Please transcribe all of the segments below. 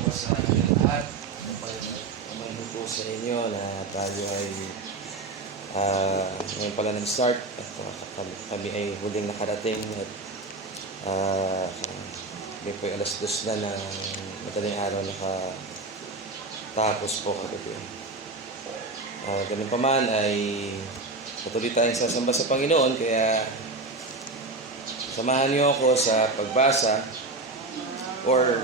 po sa ating lahat. Naman po sa inyo na tayo ay ngayon pala nag-start at kami ay huling nakarating at kami po ay alas 2 na ng madaling araw nakatapos po kagabi. Ganun pa man ay patuloy tayong sasamba sa Panginoon, kaya samahan niyo ako sa pagbasa or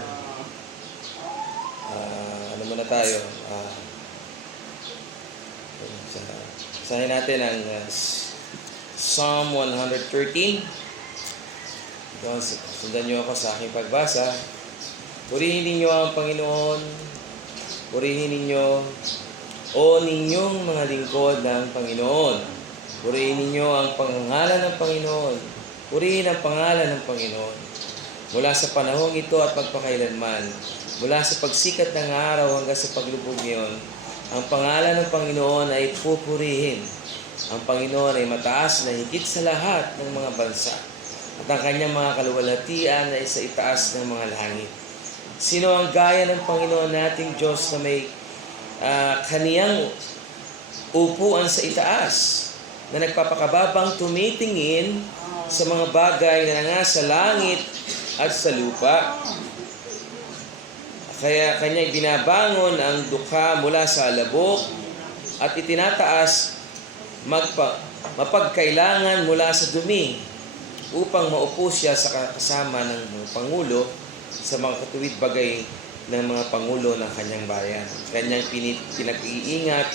ano muna tayo, basahin natin ang Psalm 113. Sundan niyo ako sa aking pagbasa. Purihin ninyo ang Panginoon, purihin ninyo o ninyong mga lingkod ng Panginoon. Purihin ninyo ang pangalan ng Panginoon, purihin ang pangalan ng Panginoon mula sa panahong ito at magpakailanman, mula sa pagsikat ng araw hanggang sa paglubog ngayon. Ang pangalan ng Panginoon ay pupurihin. Ang Panginoon ay mataas na higit sa lahat ng mga bansa, at ang kanyang mga kaluwalhatian ay sa itaas ng mga langit. Sino ang gaya ng Panginoon nating Diyos na may kaniyang upuan sa itaas, na nagpapakababang tumitingin sa mga bagay na nasa langit at sa lupa. Kaya kanya'y binabangon ang dukha mula sa alabok at itinataas mapagkailangan mula sa dumi, upang maupo siya sa kasama ng mga pangulo sa mga katuwid bagay ng mga pangulo ng kanyang bayan. Kanyang pinag-iingat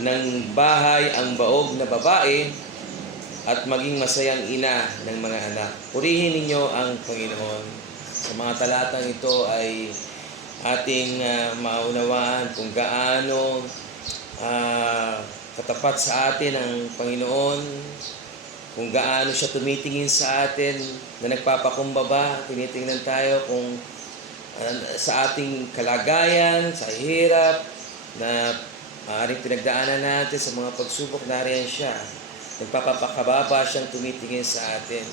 ng bahay ang baog na babae at maging masayang ina ng mga anak. Purihin ninyo ang Panginoon. Sa mga talatang ito ay ating maunawaan kung gaano katapat sa atin ang Panginoon, kung gaano siya tumitingin sa atin, na nagpapakumbaba. Tinitingnan tayo kung sa ating kalagayan, sa hirap na maaaring pinagdaanan natin, sa mga pagsubok, nariyan siya. Nagpapakababa siyang tumitingin sa atin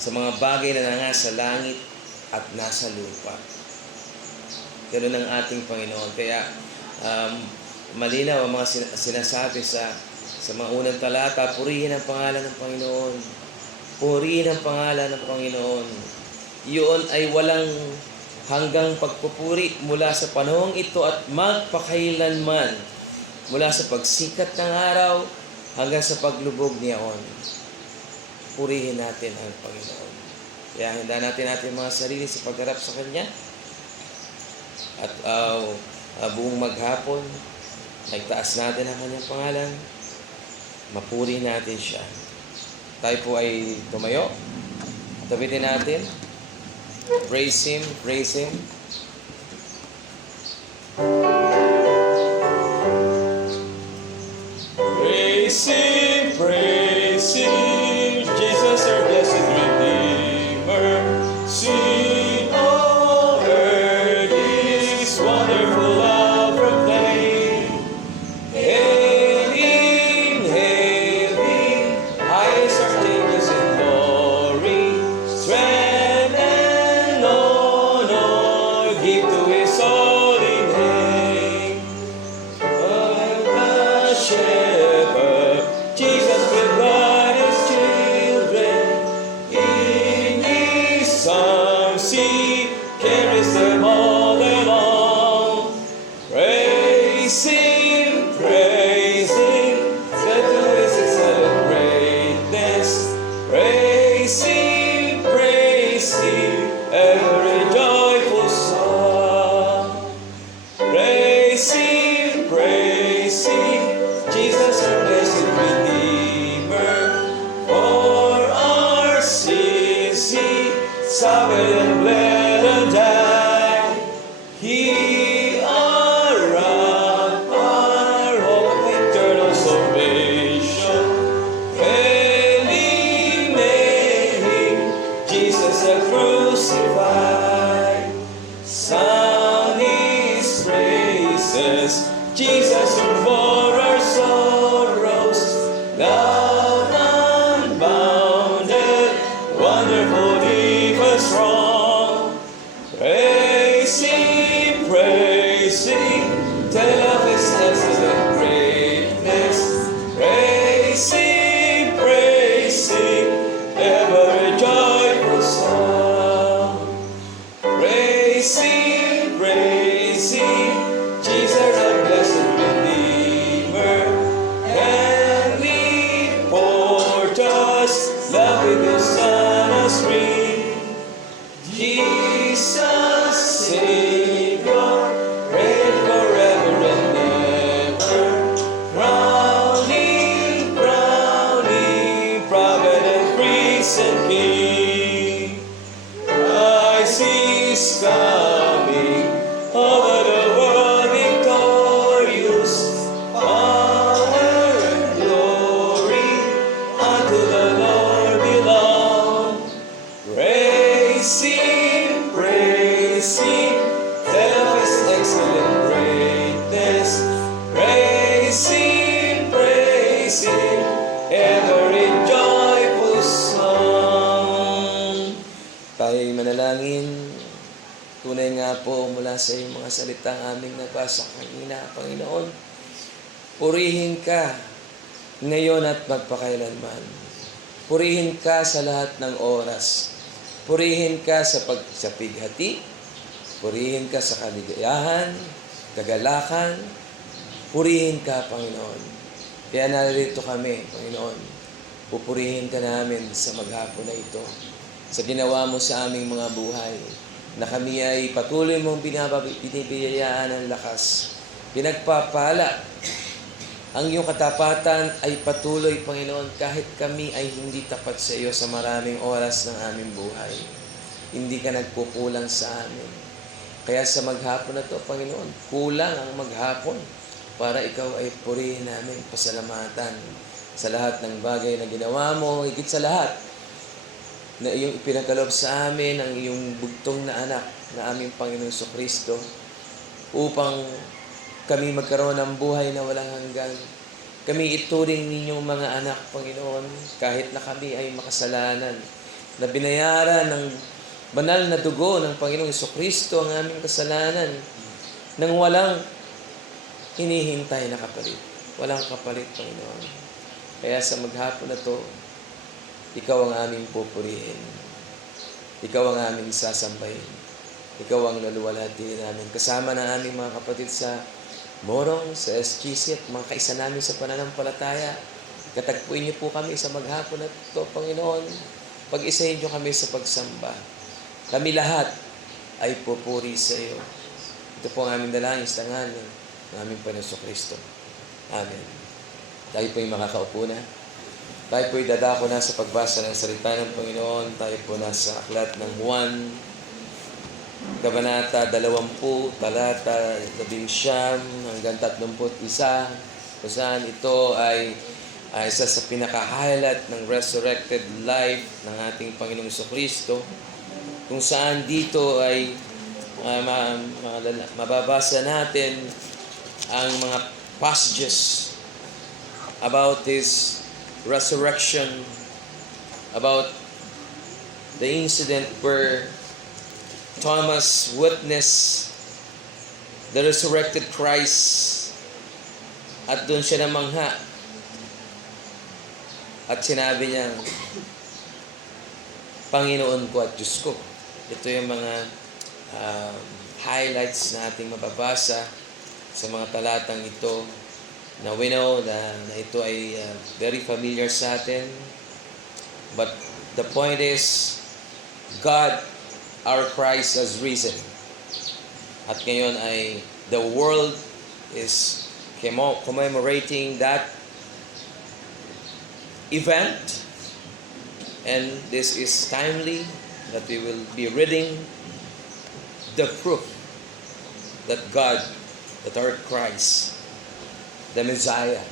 sa mga bagay na nasa langit at nasa lupa. Ganun ang ating Panginoon. Kaya malinaw ang mga sinasabi sa mga unang talata. Purihin ang pangalan ng Panginoon. Purihin ang pangalan ng Panginoon. Iyon ay walang hanggang pagpupuri mula sa panahong ito at magpakailanman, mula sa pagsikat ng araw hanggang sa paglubog niyaon. Purihin natin ang Panginoon. Kaya handa natin mga sarili sa pagharap sa Kanya. At buong maghapon, nagtaas natin ang Kanyang pangalan. Mapuri natin siya. Tayo po ay tumayo. Tabitin natin. Praise Him, praise Him. Praise Him, praise Him, Jesus our blessed Redeemer. Sing, all earth His wonderful love proclaim. Hail Him, highest archangels in glory, strength and honor give to His holy name. Like the shepherd, Jesus will guide His children. In His arms He carries them all along. Praise Him, set to His excellent greatness. Praise Him, every joyful song. Praise Him, Jesus our blessed Redeemer. For our sins He suffered and bled and died. He our rock, our hope of eternal salvation. Hail Him, Jesus the crucified. Sound His praises, Jesus who bore our sorrows. Love unbounded, wonderful, deep and strong. Praise Him, praise Him, Jesus our blessed Redeemer. Heavenly portals, love with the Son us free. Jesus, Savior, reign forever and ever. Crowning, crowning, prophet and priest and king. Christ is coming, over the world victorious. Power and glory unto the Lord belong. Praise Him, tell of His excellent greatness. Praise Him, every joyful song. Tayo'y manalangin. Tunay nga po mula sa iyong mga salitang aming nabasa kanina, Panginoon. Purihin ka ngayon at magpakailanman. Purihin ka sa lahat ng oras. Purihin ka sa pagsapighati. Purihin ka sa kaligayahan, kagalakan. Purihin ka, Panginoon. Kaya narito kami, Panginoon. Pupurihin ka namin sa maghapon na ito. Sa ginawa mo sa aming mga buhay. Na kami ay patuloy mong binibiyayaan ng lakas. Pinagpapala. Ang iyong katapatan ay patuloy, Panginoon, kahit kami ay hindi tapat sa iyo sa maraming oras ng aming buhay. Hindi ka nagkukulang sa amin. Kaya sa maghapon na ito, Panginoon, kulang ang maghapon para ikaw ay purihin namin, pasalamatan sa lahat ng bagay na ginawa mo, higit sa lahat na iyong ipinagkaloob sa amin ang iyong bugtong na anak na aming Panginoong Jesucristo upang kami magkaroon ng buhay na walang hanggan. Kami ituring ninyong mga anak, Panginoon, kahit na kami ay makasalanan, na binayaran ng banal na dugo ng Panginoong Jesucristo ang aming kasalanan nang walang hinihintay na kapalit. Walang kapalit, Panginoon. Kaya sa maghapon na to, ikaw ang aming pupurihin. Ikaw ang aming sasambahin. Ikaw ang laluwalhati namin. Kasama ng aming mga kapatid sa Morong, sa SGC at mga kaisa namin sa pananampalataya. Katagpuin niyo po kami sa maghapon na ito, Panginoon. Pag-isahin niyo kami sa pagsamba. Kami lahat ay pupuri sa iyo. Ito po ang aming dalangin sa tanghali ng aming Panginoon Jesucristo. Amen. Tayo po yung makakaupo na. Tayo po'y dadako na sa pagbasa ng salita ng Panginoon. Tayo po nasa aklat ng Juan, Kabanata 20, talata 19 hanggang 31, kung saan ito ay isa sa pinaka-highlight ng resurrected life ng ating Panginoong Jesucristo, kung saan dito ay mababasa natin ang mga passages about His resurrection, about the incident where Thomas witnessed the resurrected Christ at doon siya namangha at sinabi niya, Panginoon ko at Diyos ko. Ito yung mga highlights na ating mababasa sa mga talatang ito na we know na ito ay very familiar sa atin. But the point is, God, our Christ has risen. At ngayon ay the world is commemorating that event. And this is timely that we will be reading the proof that God, that our Christ, the Messiah,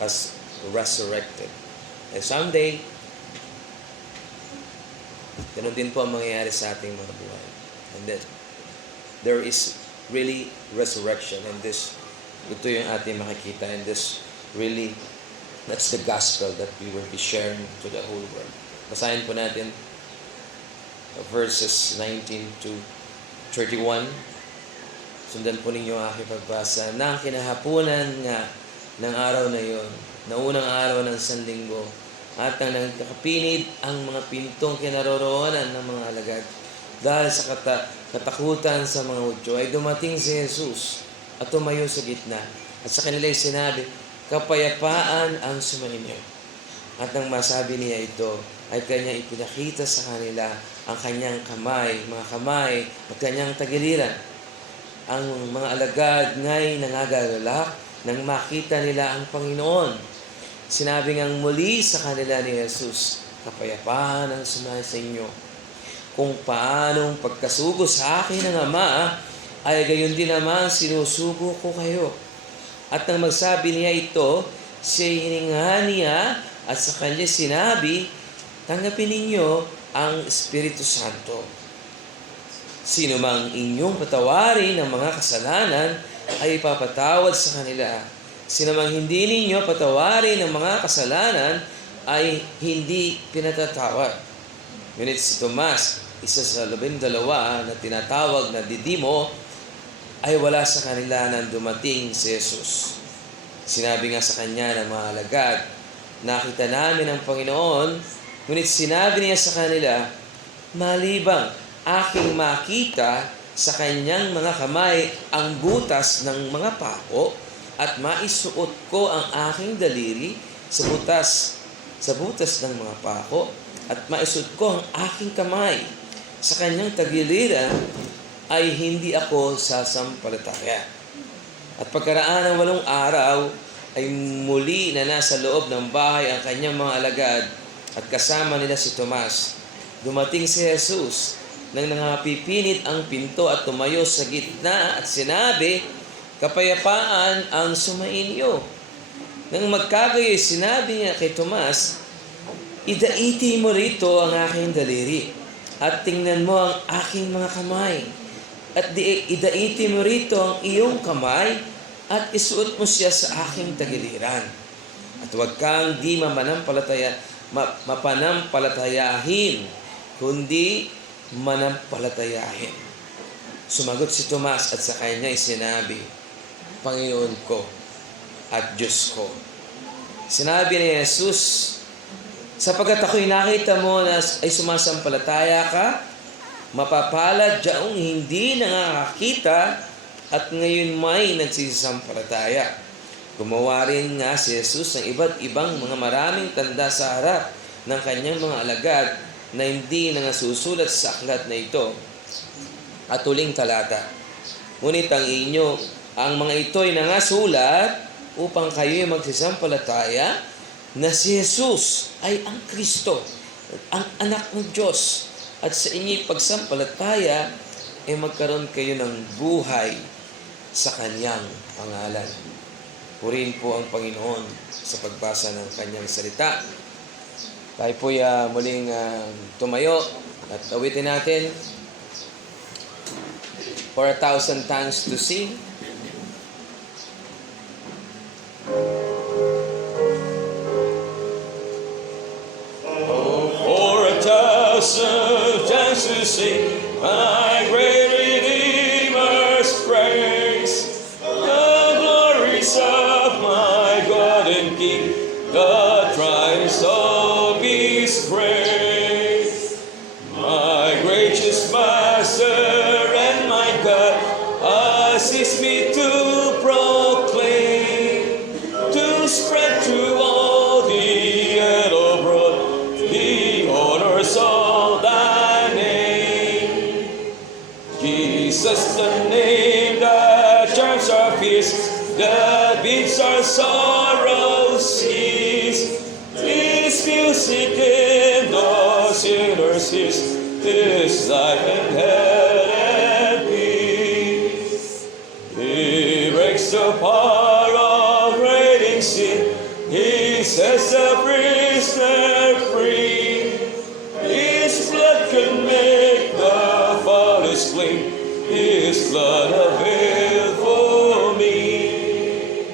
has resurrected. And someday, ganun din po ang mangyayari sa ating mga buhay. And then, there is really resurrection. And ito yung ating makikita. And this really, that's the gospel that we will be sharing to the whole world. Basahin po natin verses 19 to 31. Sundan po ninyo ang aking pagbasa. Nang kinahapunan nga ng araw na yon, na unang araw ng Sanlinggo, at nang nagkakapinid ang mga pintong kinaroroonan ng mga alagad, dahil sa katakutan sa mga Hudyo, ay dumating si Jesus at tumayo sa gitna. At sa kanila ay sinabi, kapayapaan ang sumainyo. At nang masabi niya ito, ay kanyang ipinakita sa kanila ang kanyang mga kamay at kanyang tagiliran. Ang mga alagad nga'y nangagalak nang makita nila ang Panginoon. Sinabi ngang muli sa kanila ni Jesus, kapayapaan ang sumayo sa inyo. Kung paanong pagkasugo sa akin ng Ama, ay gayon din naman sinusugo ko kayo. At nang magsabi niya ito, siya'y hininga niya at sa kanya sinabi, tanggapin ninyo ang Espiritu Santo. Sino mang inyong patawarin ng mga kasalanan ay ipapatawad sa kanila. Sino mang hindi ninyo patawarin ng mga kasalanan ay hindi pinatatawad. Ngunit si Tomas, isa sa 12 na tinatawag na Didimo, ay wala sa kanila nang dumating si Jesus. Sinabi nga sa kanya ng mga alagad, nakita namin ang Panginoon, ngunit sinabi niya sa kanila, malibang aking makita sa kanyang mga kamay ang butas ng mga pako at maisuot ko ang aking daliri sa butas ng mga pako at maisuot ko ang aking kamay sa kanyang tagiliran, ay hindi ako sasampalataya. At pagkaraan ng 8 araw, ay muli na nasa loob ng bahay ang kanyang mga alagad at kasama nila si Tomas. Dumating si Jesus nang nangapipinit ang pinto at tumayo sa gitna at sinabi, kapayapaan ang sumainyo. Nang magkagayoy, sinabi niya kay Tomas, idaiti mo rito ang aking daliri at tingnan mo ang aking mga kamay. At idaiti mo rito ang iyong kamay at isuot mo siya sa aking tagiliran. At huwag kang di mapanampalatayahin, kundi manampalatayahin. Sumagot si Tomas at sa kanya sinabi, Panginoon ko at Diyos ko. Sinabi ni Jesus, sapagkat ako'y nakita mo na ay sumasampalataya ka, mapapalad yaong hindi nangakakita at ngayon may nagsisampalataya. Gumawa rin nga si Jesus ng iba't ibang mga maraming tanda sa harap ng kanyang mga alagad na hindi nangasusulat sa aklat na ito. At huling talata, ngunit ang mga ito'y nangasulat upang kayo'y magsisampalataya na si Jesus ay ang Kristo, ang anak ng Diyos. At sa inyong pagsampalataya, ay magkaroon kayo ng buhay sa kanyang pangalan. Purihin po ang Panginoon sa pagbasa ng kanyang salita. Tayo po'y muling tumayo at awitin natin for 1,000 tongues to sing. Oh, for 1,000 tongues to sing my great Redeemer's praise, the glories of my God and King, the triumphs of His grace. My gracious Master and my God, assist me to proclaim, to spread through all the earth abroad the honors of Thy name. Jesus, the name that charms our fears, that bids our sorrows cease. This music in the sinner's ears, this life and health and peace. He breaks the power of reigning sin, He sets the prisoner free. His blood can make the foulest clean, His blood availed for me.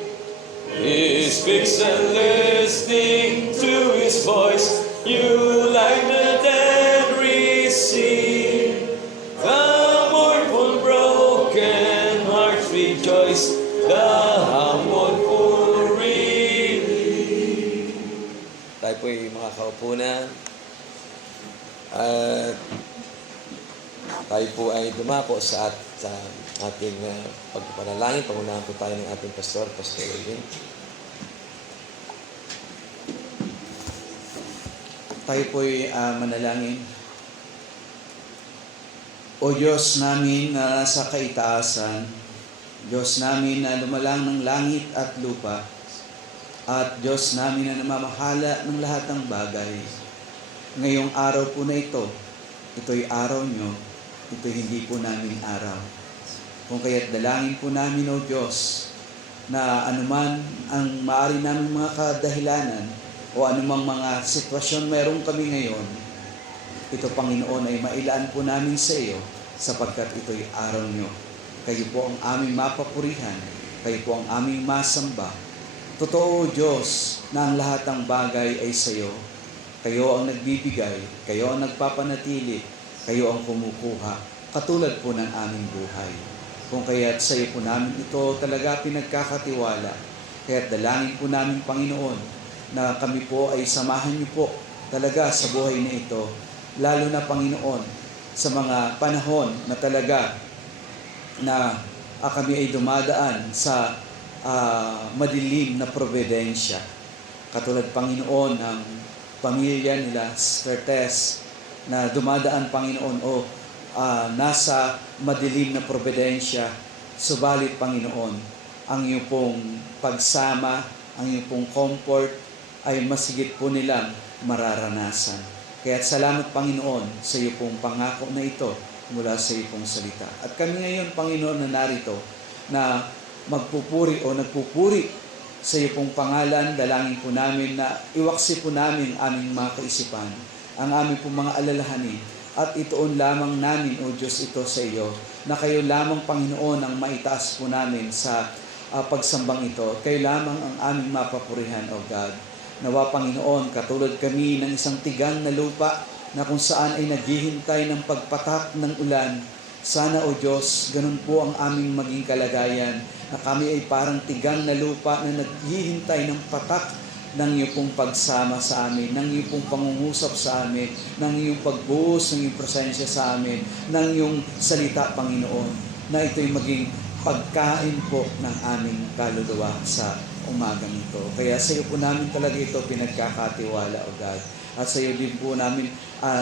He speaks and listening to His voice, you like the dead receive. The mournful broken hearts rejoice, the humble relief. Tayo po'y makakaupo na. At tayo po ay dumako sa ating pagpapanalangin. Pangunahan po tayo ng ating Pastor Elvin. Tayo po'y manalangin. O Diyos namin na nasa kaitaasan, Diyos namin na lumalang ng langit at lupa, at Diyos namin na namamahala ng lahat ng bagay. Ngayong araw po na ito'y araw nyo, ito'y hindi po namin araw. Kung kaya't dalangin po namin, O Diyos, na anuman ang maaari namin mga kadahilanan o anumang mga sitwasyon mayroon kami ngayon, ito, Panginoon, ay mailaan po namin sa iyo sapagkat ito'y araw nyo. Kayo po ang aming mapapurihan, kayo po ang aming masamba. Totoo, Diyos, na ang lahat ng bagay ay sa iyo. Kayo ang nagbibigay, kayo ang nagpapanatili, kayo ang kumukuha, katulad po ng aming buhay. Kung kaya't sa iyo po namin ito talaga pinagkakatiwala. Kaya't dalangin po namin, Panginoon, na kami po ay samahan niyo po talaga sa buhay na ito. Lalo na, Panginoon, sa mga panahon na talaga na kami ay dumadaan sa madilim na providensya. Katulad, Panginoon, ng pamilya nila, Sister Tess, na dumadaan, Panginoon, nasa madilim na providensya. Subalit, Panginoon, ang iyong pong pagsama, ang iyong pong comfort ay masigit po nilang mararanasan. Kaya't salamat, Panginoon, sa iyo pong pangako na ito mula sa iyo pong salita. At kami ngayon, Panginoon, na narito na magpupuri o nagpupuri sa iyo pong pangalan. Dalangin po namin na iwaksi po namin aming mga kaisipan, ang aming pong mga alalahanin, at itoon lamang namin, O Diyos, ito sa iyo, na kayo lamang, Panginoon, ang maitaas po namin sa pagsambang ito. Kayo lamang ang aming mapapurihan, O God. Nawa, Panginoon, katulad kami ng isang tigang na lupa na kung saan ay naghihintay ng pagpatak ng ulan. Sana, O Diyos, ganun po ang aming maging kalagayan, na kami ay parang tigang na lupa na naghihintay ng patak ng iyong pong pagsama sa amin, ng iyong pong pangungusap sa amin, ng iyong pagbuhos ng iyong presensya sa amin, ng iyong salita, Panginoon, na ito'y maging pagkain po ng aming kaluluwa sa umagang ito. Kaya sa iyo po namin talaga ito pinagkakatiwala, O God. At sa iyo din po namin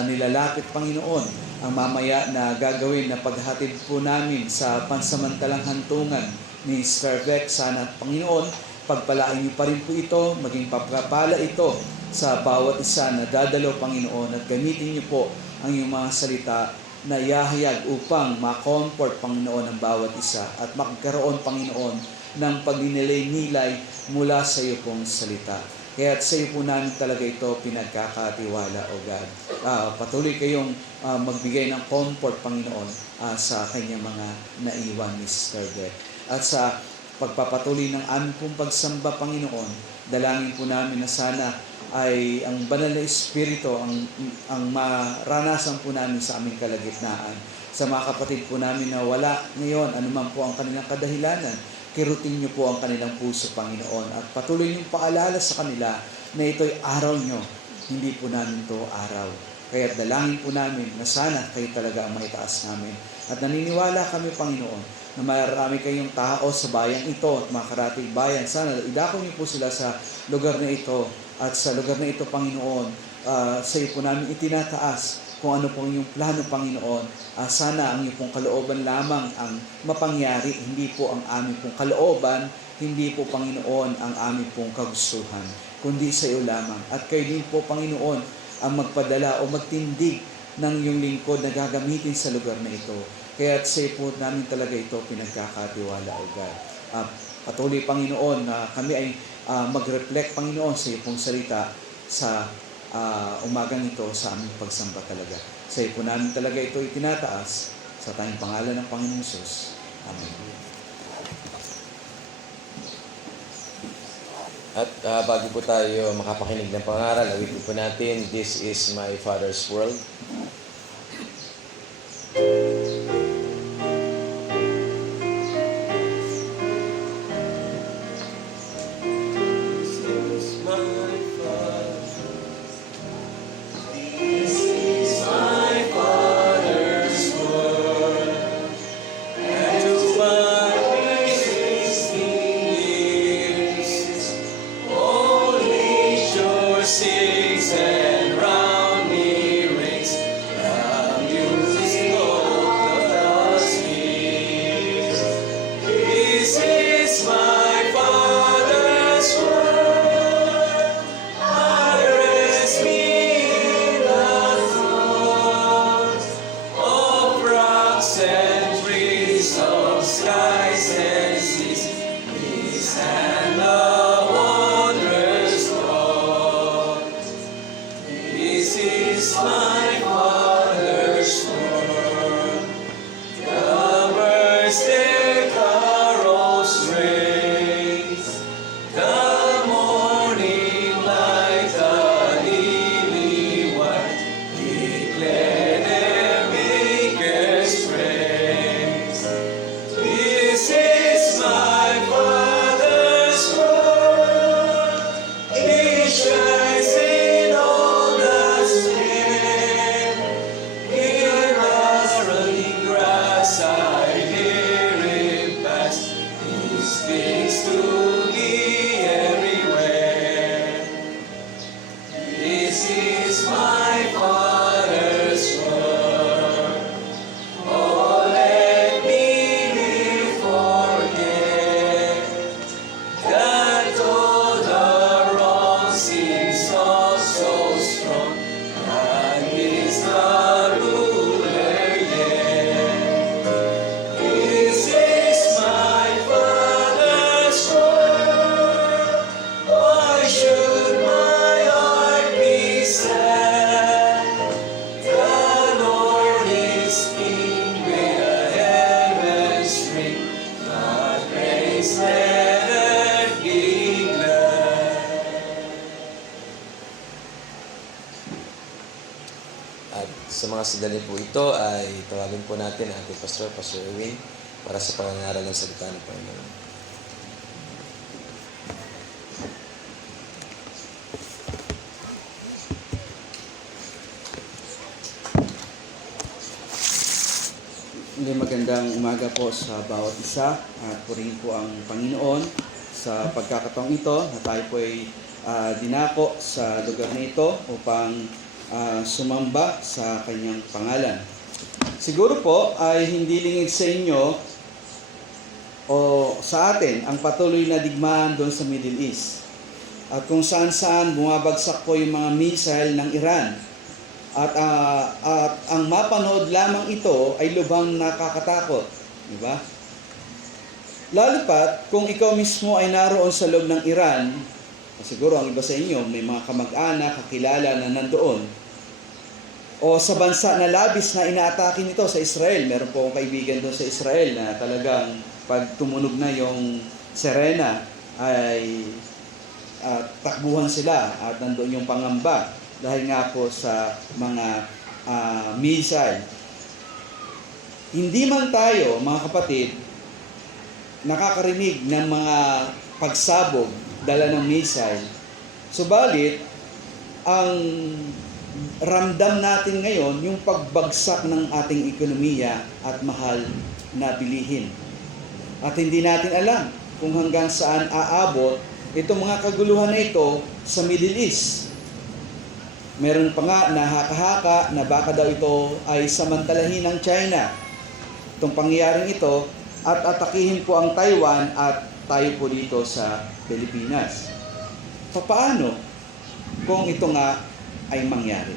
nilalapit, Panginoon, ang mamaya na gagawin na paghatid po namin sa pansamantalang hantungan ni Sister Beck. Sana, Panginoon, pagpalain niyo pa rin po ito, maging papapala ito sa bawat isa na dadalo, Panginoon, at gamitin niyo po ang iyong mga salita na ihahayag upang ma-comfort, Panginoon, ang bawat isa at magkaroon, Panginoon, ng pagninilay-nilay mula sa iyo pong salita. Kaya sa iyo po namin talaga ito pinagkakatiwala, O God. Patuloy kayong magbigay ng comfort, Panginoon, sa kanyang mga naiwan ni Sister Beth. At sa pagpapatuloy ng aming pong pagsamba, Panginoon, dalangin po namin na sana ay ang banal na Espiritu ang maranasan po namin sa aming kalagitnaan. Sa mga kapatid po namin na wala ngayon, anuman po ang kanilang kadahilanan, kirutin niyo po ang kanilang puso, Panginoon, at patuloy niyong paalala sa kanila na ito'y araw niyo, hindi po namin ito araw. Kaya dalangin po namin na sana kayo talaga ang maitaas namin. At naniniwala kami, Panginoon, na marami kayong tao sa bayang ito at mga karatig bayan. Sana idako niyo po sila sa lugar na ito. At sa lugar na ito, Panginoon, sa iyo po namin itinataas kung ano pong iyong plano, Panginoon. Sana ang iyong pong kalooban lamang ang mapangyari, hindi po ang aming pong kalooban, hindi po, Panginoon, ang aming pong kagustuhan, kundi sa iyo lamang. At kayo din po, Panginoon, ang magpadala o magtindig ng iyong lingkod na gagamitin sa lugar na ito. Kaya sa iyo po namin talaga ito pinagkakatiwala, O God. Patuloy, Panginoon, na kami ay mag-reflect, Panginoon, sa iyo pong salita sa umagang ito sa aming pagsamba talaga. Sa iyo po namin talaga ito itinataas sa tanging pangalan ng Panginoong Hesus. Amen. At bago po tayo makapakinig ng pangaral, awitin po natin, This is my Father's World. This is my Father's world. majestic carols raise. The morning light, the lily white, declare their Maker's praise. This is my Father's world. He shines in all the splendor. Here as running grass, I hear him pass. He speaks to me everywhere. This is my Father's world. Oh, let me forget that all the wrongs is also strong. God is the ruler yet. This is my Father's world. Why should my heart be sad? The Lord is King with the heavens ring. God praise, let earth be glad. At sa mga sandali po ito ay tawagin po natin ang ating pastor, Pastor Erwin, para sa pangangaral ng salita ng Panginoon. Hindi, magandang umaga po sa bawat isa at purihin po ang Panginoon sa pagkakataong ito na tayo po ay dinako sa lugar na ito upang sumamba sa kanyang pangalan. Siguro po ay hindi lingid sa inyo o sa atin ang patuloy na digmaan doon sa Middle East. At kung saan-saan bumabagsak po yung mga missile ng Iran. At ang mapanood lamang ito ay lubhang nakakatakot. Di ba? Lalo pat kung ikaw mismo ay naroon sa loob ng Iran, siguro ang iba sa inyo may mga kamag-anak, kakilala na nandoon. O sa bansa na labis na inaatake nito sa Israel. Meron po akong kaibigan doon sa Israel na talagang pag tumunog na yung sirena ay takbuhan sila at nandoon yung pangamba dahil nga po sa mga missile. Hindi man tayo, mga kapatid, nakakarinig ng mga pagsabog dala ng missile. Subalit, ang ramdam natin ngayon yung pagbagsak ng ating ekonomiya at mahal na bilihin. At hindi natin alam kung hanggang saan aabot itong mga kaguluhan na ito sa Middle East. Meron pa nga na haka-haka na baka daw ito ay samantalahin ng China. Itong pangyayaring ito at atakihin po ang Taiwan at tayo po dito sa Pilipinas. Paano kung ito nga ay mangyari?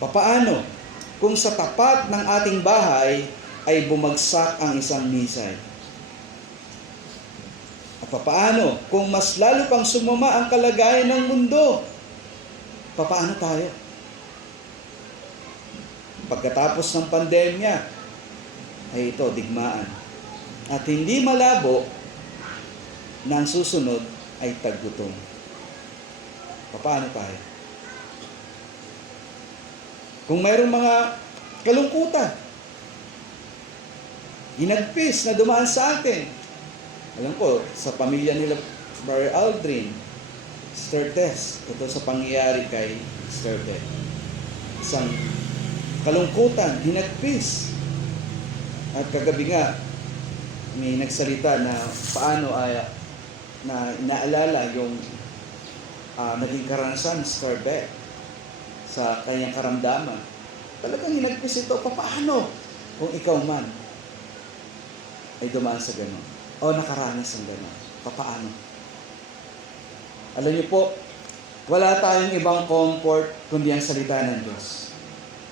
Paano kung sa tapat ng ating bahay ay bumagsak ang isang missile? At paano kung mas lalo pang sumama ang kalagayan ng mundo? Paano tayo? Pagkatapos ng pandemya, ay ito, digmaan. At hindi malabo na ang susunod ay taggutom. Paano tayo? Kung mayroong mga kalungkutan, hinagpis na dumaan sa atin. Alam ko, sa pamilya nila Barry Aldrin, Sister Tess, ito sa pangyayari kay Sister Tess. Isang kalungkutan, hinagpis. At kagabi nga, may nagsalita na paano ay na inaalala yung naging karanasan ni Sister Beth sa kanyang karamdaman. Talagang hinagpis ito, paano kung ikaw man ay dumaan sa gano'n o nakaranas ng gano'n? Paano? Alam niyo po, wala tayong ibang comfort kundi ang salita ng Diyos.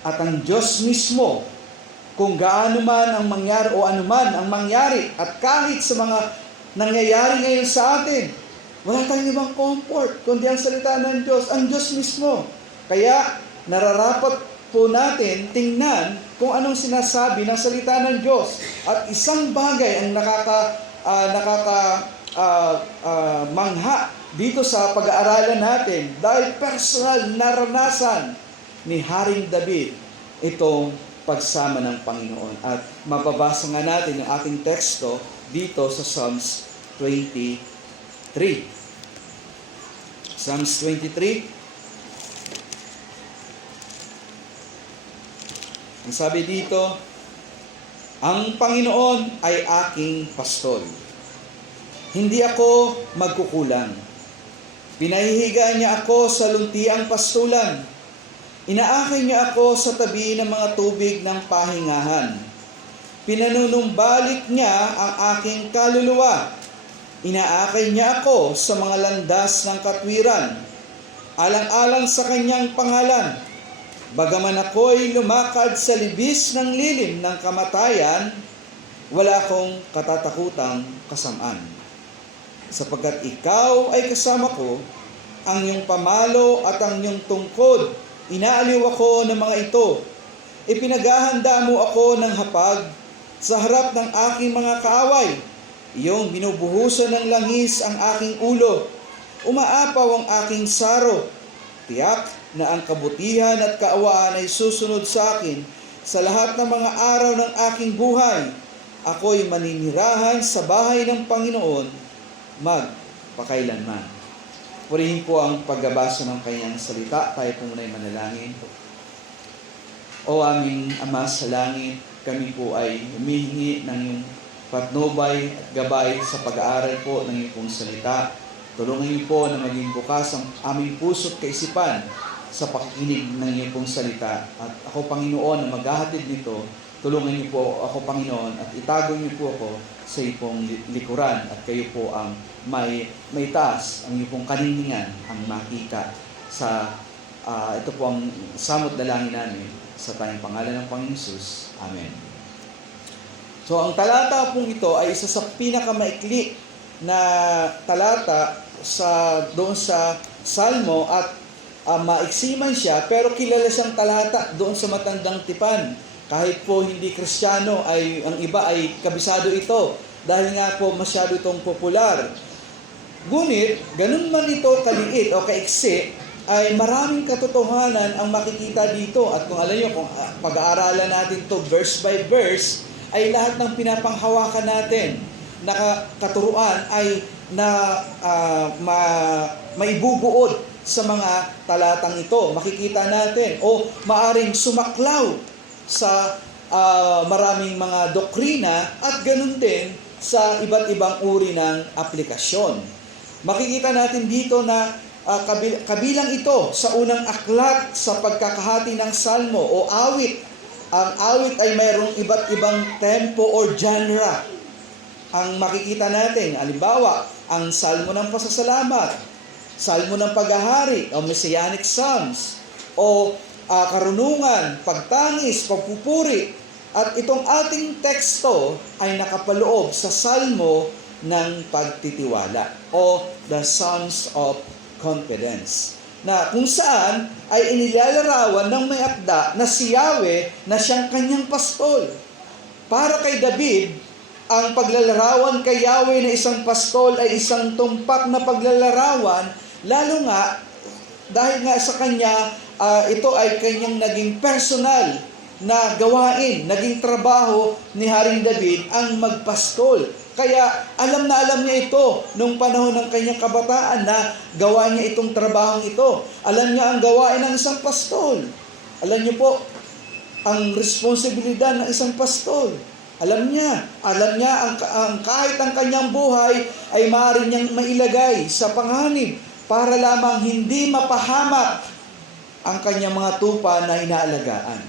At ang Diyos mismo, kung gaano man ang mangyari o anuman ang mangyari, at kahit sa mga nangyayari ngayon sa atin, wala tayong ibang comfort kundi ang salita ng Diyos, ang Diyos mismo. Kaya nararapat po natin tingnan kung anong sinasabi ng salita ng Diyos. At isang bagay ang mangha dito sa pag-aaralan natin dahil personal naranasan ni Haring David itong pagsama ng Panginoon. At mababasa nga natin yung ating teksto dito sa Psalms 23. Psalms 23. Ang sabi dito, ang Panginoon ay aking pastol. Hindi ako magkukulang. Pinahihigaan niya ako sa luntiang pastulan. Inaakin niya ako sa tabi ng mga tubig ng pahingahan. Pinanunumbalik niya ang aking kaluluwa. Inaakay niya ako sa mga landas ng katwiran. Alang-alang sa kanyang pangalan. Bagaman ako'y lumakad sa libis ng lilim ng kamatayan, wala akong katatakutang kasamaan. Sapagkat ikaw ay kasama ko, ang iyong pamalo at ang iyong tungkod, inaaliw ako ng mga ito. Ipinaghahanda mo ako ng hapag sa harap ng aking mga kaaway. Iyong binubuhusan ng langis ang aking ulo. Umaapaw ang aking saro. Tiyak na ang kabutihan at kaawaan ay susunod sa akin sa lahat ng mga araw ng aking buhay. Ako'y maninirahan sa bahay ng Panginoon magpakailanman. Purihin po ang pagbabasa ng kanyang salita. Tayo po muna'y manalangin. O aming Ama sa langit, kami po ay humihingi ng iyong patnubay at gabay sa pag-aaral po ng iyong pong salita. Tulungan niyo po na maging bukas ang aming puso at kaisipan sa pakikinig ng iyong pong salita. At ako, Panginoon, na maghahatid nito, tulungan niyo po ako, Panginoon, at itago niyo po ako sa iyong pong likuran. At kayo po ang may taas, ang iyong pong kaniningan, ang makita sa ito po ang samot dalangin namin sa tayong pangalan ng Panginoon Jesus. Amen. So, ang talata pong ito ay isa sa pinakamaikli na talata doon sa Salmo at maiksi man siya, pero kilala siyang talata doon sa Matandang Tipan. Kahit po hindi Kristiyano, ay ang iba ay kabisado ito dahil nga po masyado itong popular. Ngunit, ganun man ito kaliit o kaiksi, ay maraming katotohanan ang makikita dito. At kung alam niyo, kung pag-aaralan natin to verse by verse, ay lahat ng pinapanghawakan natin na katuruan ay maibubuod sa mga talatang ito. Makikita natin o maaring sumaklaw sa maraming mga doktrina at ganun din sa iba't ibang uri ng aplikasyon. Makikita natin dito na kabilang ito sa unang aklat sa pagkakahati ng salmo o awit. Ang awit ay mayroong iba't ibang tempo or genre. Ang makikita natin, halimbawa, ang salmo ng pasasalamat, salmo ng paghahari o messianic psalms, o karunungan, pagtangis, pagpupuri. At itong ating teksto ay nakapaloob sa salmo ng pagtitiwala o the Psalms of Confidence, na kung saan ay inilalarawan ng may akda na si Yahweh na siyang kanyang pastol. Para kay David, ang paglalarawan kay Yahweh na isang pastol ay isang tumpak na paglalarawan, lalo nga dahil nga sa kanya, ito ay kanyang naging personal na gawain, naging trabaho ni Haring David ang magpastol. Kaya alam na alam niya ito nung panahon ng kanyang kabataan na gawa niya itong trabahong ito. Alam niya ang gawain ng isang pastol. Alam niyo po, ang responsibilidad ng isang pastol. Alam niya ang kahit ang kanyang buhay ay maaari niyang mailagay sa panganib para lamang hindi mapahamak ang kanyang mga tupa na inaalagaan.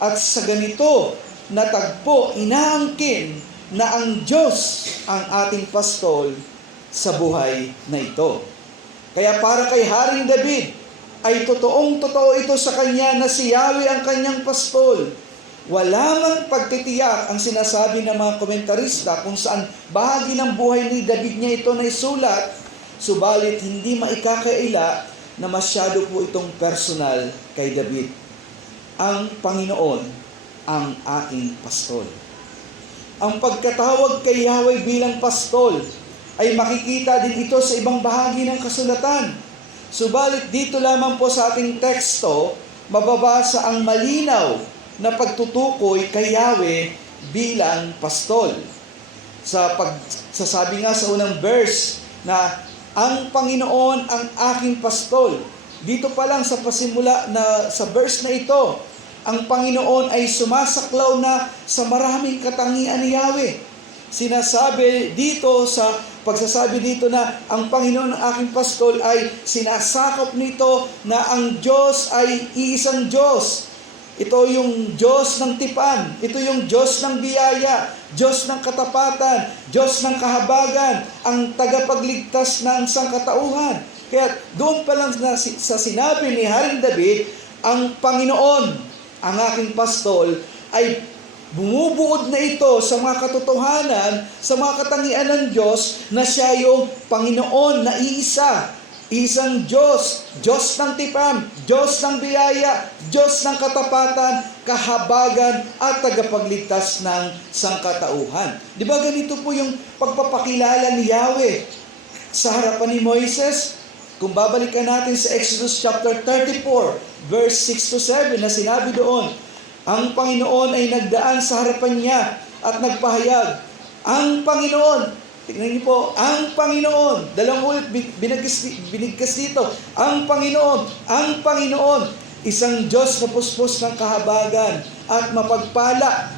At sa ganito na tagpo, inaangkin na ang Diyos ang ating pastol sa buhay na ito. Kaya para kay Haring David, ay totoong-totoo ito sa kanya na si Yahweh ang kanyang pastol. Wala mang pagtitiyak ang sinasabi ng mga komentarista kung saan bahagi ng buhay ni David niya ito na isulat, subalit hindi maikakaila na masyado po itong personal kay David. ang Panginoon ang aking pastol. Ang pagkatawag kay Yahweh bilang pastol ay makikita din ito sa ibang bahagi ng kasulatan. Subalit dito lamang po sa ating teksto, mababasa ang malinaw na pagtutukoy kay Yahweh bilang pastol. Sasabi nga sa unang verse na ang Panginoon ang aking pastol. Dito pa lang sa pasimula na sa verse na ito, ang Panginoon ay sumasaklaw na sa maraming katangian ni Yahweh. Sinasabi dito sa pagsasabi dito na ang Panginoon ang aking pastol ay sinasakop nito na ang Diyos ay iisang Diyos. Ito yung Diyos ng tipan, ito yung Diyos ng biyaya, Diyos ng katapatan, Diyos ng kahabagan, ang tagapagligtas ng sangkatauhan. Kaya doon pa lang sa sinabi ni Haring David, ang Panginoon ang aking pastol, ay bumubuod na ito sa mga katotohanan, sa mga katangian ng Diyos na siya yung Panginoon na iisa. Isang Diyos, Diyos ng tipan, Diyos ng biyaya, Diyos ng katapatan, kahabagan at tagapagligtas ng sangkatauhan. Di ba ganito po yung pagpapakilala ni Yahweh sa harapan ni Moises? Kung babalikan natin sa Exodus chapter 34, verse 6 to 7 na sinabi doon, ang Panginoon ay nagdaan sa harapan niya at nagpahayag. Ang Panginoon, tingnan niyo po, ang Panginoon, dalawang ulit binigkas dito, ang Panginoon, isang Diyos na puspos ng kahabagan at mapagpala,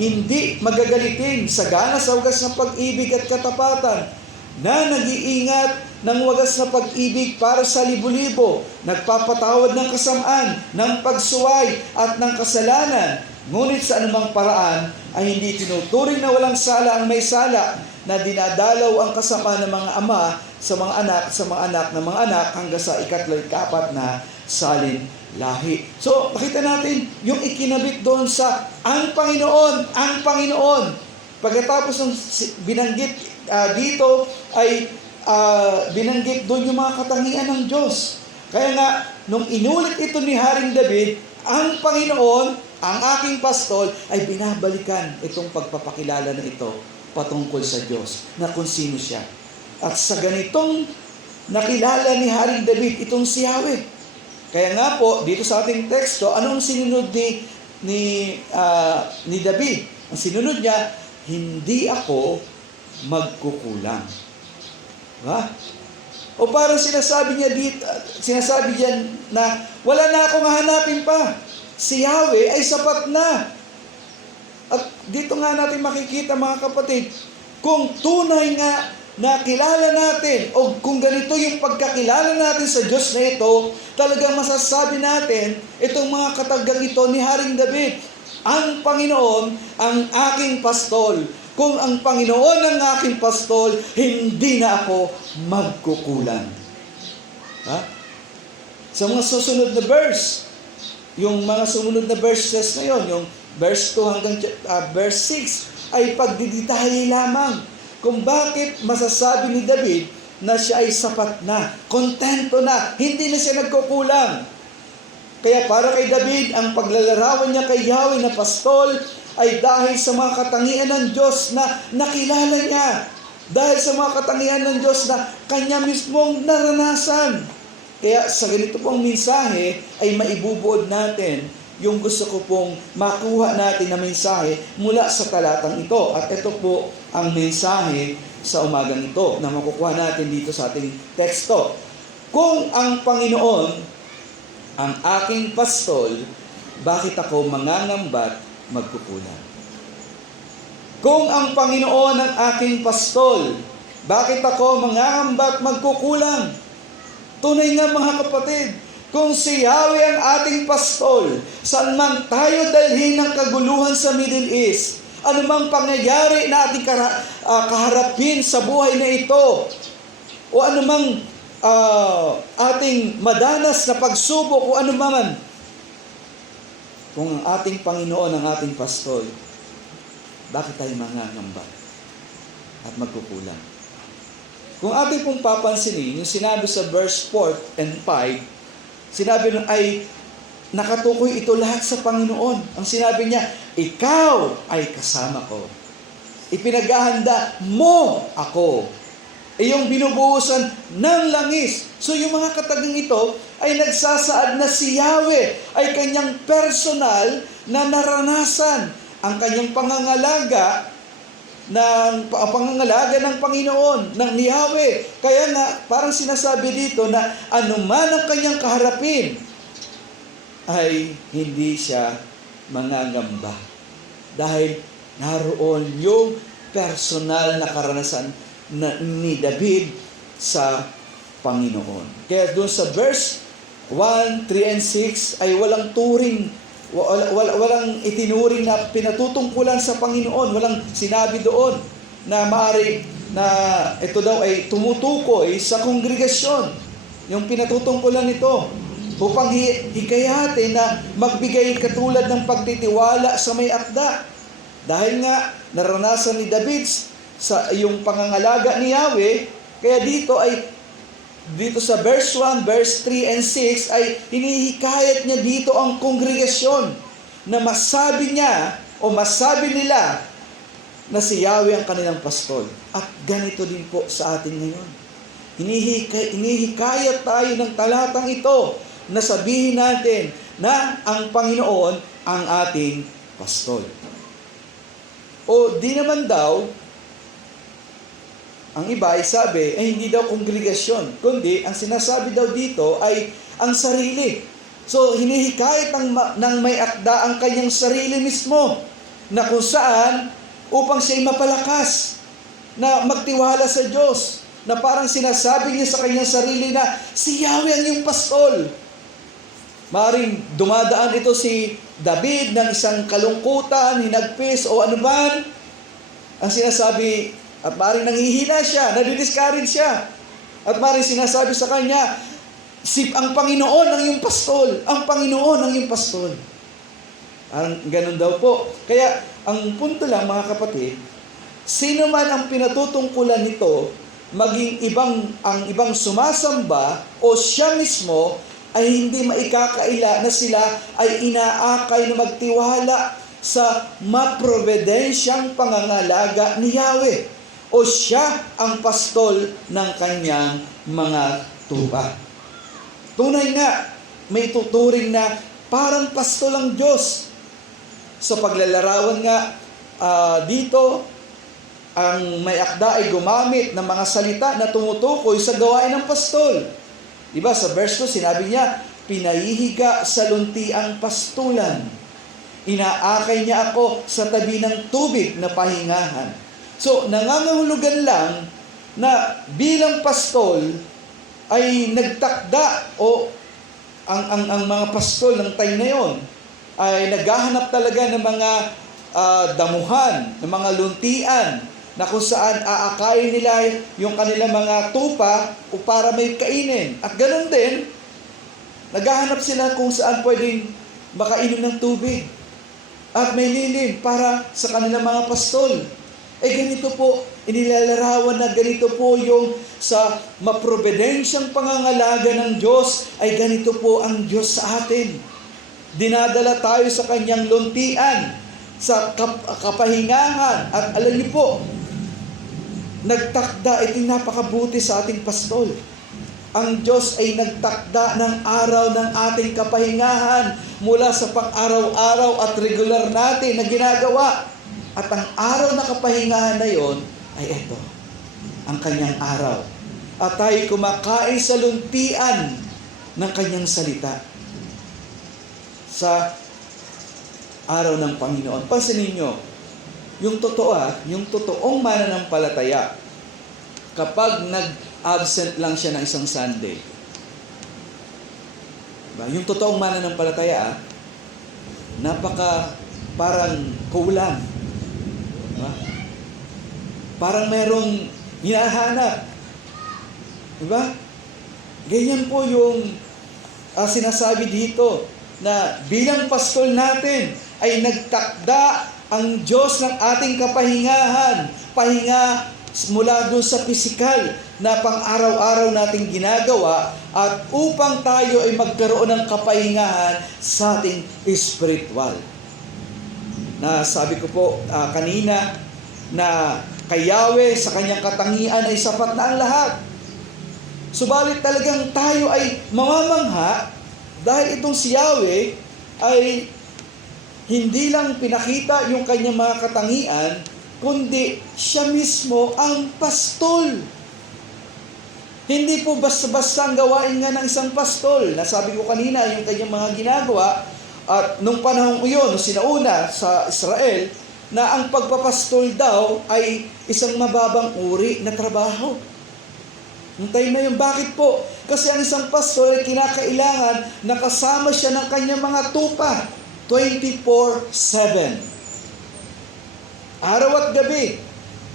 hindi magagalitin, sagana sa wagas ng pag-ibig at katapatan, na nag-iingat ng wagas na pag-ibig para sa libo-libo, nagpapatawad ng kasamaan, ng pagsuway at ng kasalanan, ngunit sa anumang paraan ay hindi tinuturing na walang sala ang may sala, na dinadalaw ang kasama ng mga ama sa mga anak ng mga anak hanggang sa ika-4 na salin lahi. So, makita natin yung ikinabit doon sa ang Panginoon. Pagkatapos ng binanggit dito ay binanggit doon yung mga katangian ng Diyos. Kaya nga, nung inulit ito ni Haring David, ang Panginoon, ang aking pastol, ay binabalikan itong pagpapakilala na ito patungkol sa Diyos, na kung sino siya. At sa ganitong nakilala ni Haring David, itong si Yahweh. Kaya nga po, dito sa ating teksto, anong sinunod ni David? Ang sinunod niya, hindi ako magkukulang. Ha? O parang sinasabi diyan na wala na akong hahanapin pa. Si Yahweh ay sapat na. At dito nga natin makikita, mga kapatid, kung tunay nga na kilala natin o kung ganito yung pagkakilala natin sa Diyos na ito, talagang masasabi natin itong mga katagang ito ni Haring David, ang Panginoon ang aking pastol. Kung ang Panginoon ang aking pastol, hindi na ako magkukulang. Ha? Sa mga susunod na verse, yung mga sumunod na verses na yon, yung verse 2 hanggang verse 6, ay pagdidetahye lamang kung bakit masasabi ni David na siya ay sapat na, kontento na, hindi na siya nagkukulang. Kaya para kay David, ang paglalarawan niya kay Yahweh na pastol ay dahil sa mga katangian ng Diyos na nakilala niya. Dahil sa mga katangian ng Diyos na kanya mismong naranasan. Kaya sa ganito pong mensahe ay maibubuod natin yung gusto ko pong makuha natin na mensahe mula sa talatang ito. At ito po ang mensahe sa umagang ito na makukuha natin dito sa ating teksto. Kung ang Panginoon ang aking pastol, bakit ako mangangambat magkukulang? Kung ang Panginoon ang aking pastol, bakit ako mangangambat magkukulang? Tunay nga, mga kapatid, kung si Yahweh ang ating pastol, saan man tayo dalhin ng kaguluhan sa Middle East, anumang pangyayari na ating kaharapin sa buhay na ito, o anumang ating madanas na pagsubok o anuman, kung ang ating Panginoon ang ating pastol, bakit tayo mangangamba at magkukulang? Kung ating pong papansinin, yung sinabi sa verse 4 and 5, sinabi nun ay nakatukoy ito lahat sa Panginoon. Ang sinabi niya, ikaw ay kasama ko. Ipinaghahanda mo ako. Iyong binubuhusan ng langis. So yung mga katagang ito ay nagsasaad na si Yahweh ay kanyang personal na naranasan ang kanyang pangangalaga ng Panginoon, ng Yahweh. Kaya nga, parang sinasabi dito na anuman ang kanyang kaharapin, ay hindi siya mangangamba. Dahil naroon yung personal na karanasan ni David sa Panginoon. Kaya doon sa verse 1, 3, and 6 ay walang turing, walang itinuring na pinatutungkulan sa Panginoon. Walang sinabi doon na maaari na ito daw ay tumutukoy sa kongregasyon. Yung pinatutungkulan nito upang hikayatin na magbigay katulad ng pagtitiwala sa may akda. Dahil nga naranasan ni David sa yung pangangalaga ni Yahweh, kaya dito sa verse 1, verse 3 and 6 ay hinihikayat niya dito ang kongregasyon na masabi niya o masabi nila na si Yahweh ang kanilang pastol. At ganito din po sa atin ngayon. Hinihikayat tayo ng talatang ito na sabihin natin na ang Panginoon ang ating pastol. O di naman daw, ang iba ay sabi, hindi daw kongregasyon, kundi ang sinasabi daw dito ay ang sarili. So, hinihikayat ng may akda ang kanyang sarili mismo, na kung saan, upang siya'y mapalakas, na magtiwala sa Diyos, na parang sinasabi niya sa kanyang sarili na, si Yahweh ang iyong pastol. Maring dumadaan ito si David ng isang kalungkutan, hinagpis, o anuman, ang sinasabi, at maring nanghihina siya, nadidiscourage siya. At maring sinasabi sa kanya, ang Panginoon ang iyong pastol. Ang Panginoon ang iyong pastol. Ganun daw po. Kaya, ang punto lang mga kapatid, sino man ang pinatutungkulan nito, maging ang ibang sumasamba o siya mismo, ay hindi maikakaila na sila ay inaakay na magtiwala sa maprovidensyang pangangalaga ni Yahweh. O siya ang pastol ng kanyang mga tupa. Tunay nga, may tuturing na parang pastol ang Diyos. Sa paglalarawan nga dito, ang may akda ay gumamit ng mga salita na tumutukoy sa gawain ng pastol. Diba, sa verse 2, sinabi niya, pinahihiga sa lunti ang pastulan. Inaakay niya ako sa tabi ng tubig na pahingahan. So, nangangahulugan lang na bilang pastol ay nagtakda o ang mga pastol ng time na yon ay naghahanap talaga ng mga damuhan, ng mga luntian na kung saan aakayin nila yung kanilang mga tupa o para may kainin. At ganoon din, naghahanap sila kung saan pwedeng makainom ng tubig at may lilim para sa kanilang mga pastol. Ganito po, inilalarawan na ganito po yung sa maprovidensyang pangangalaga ng Diyos, ay ganito po ang Diyos sa atin. Dinadala tayo sa kanyang luntian, sa kapahingahan, at alam niyo po, nagtakda, ito napakabuti sa ating pastol. Ang Diyos ay nagtakda ng araw ng ating kapahingahan mula sa pang-araw-araw at regular natin na ginagawa. At ang araw na kapahingahan na yon ay ito, ang kanyang araw. At tayo kumakain sa luntian ng kanyang salita sa araw ng Panginoon. Pansinin nyo, yung totoong mananampalataya, kapag nag-absent lang siya ng isang Sunday, diba? Yung totoong mananampalataya, parang kulang. Diba? Parang merong hinahanap. Diba? Ganyan po yung sinasabi dito na bilang pastol natin ay nagtakda ang Diyos ng ating kapahingahan. Pahinga mula doon sa pisikal na pang-araw-araw nating ginagawa at upang tayo ay magkaroon ng kapahingahan sa ating spiritual. Na sabi ko po kanina na kay Yahweh sa kanyang katangian ay sapat na ang lahat. Subalit talagang tayo ay mamamangha dahil itong si Yahweh ay hindi lang pinakita yung kanyang mga katangian, kundi siya mismo ang pastol. Hindi po basta-basta ang gawain nga ng isang pastol. Nasabi ko kanina yung kanyang mga ginagawa at nung panahon iyon, nung sinauna sa Israel, na ang pagpapastol daw ay isang mababang uri na trabaho. Nung time na yun, bakit po? Kasi ang isang pastol ay kinakailangan na kasama siya ng kanyang mga tupa 24/7. Araw at gabi,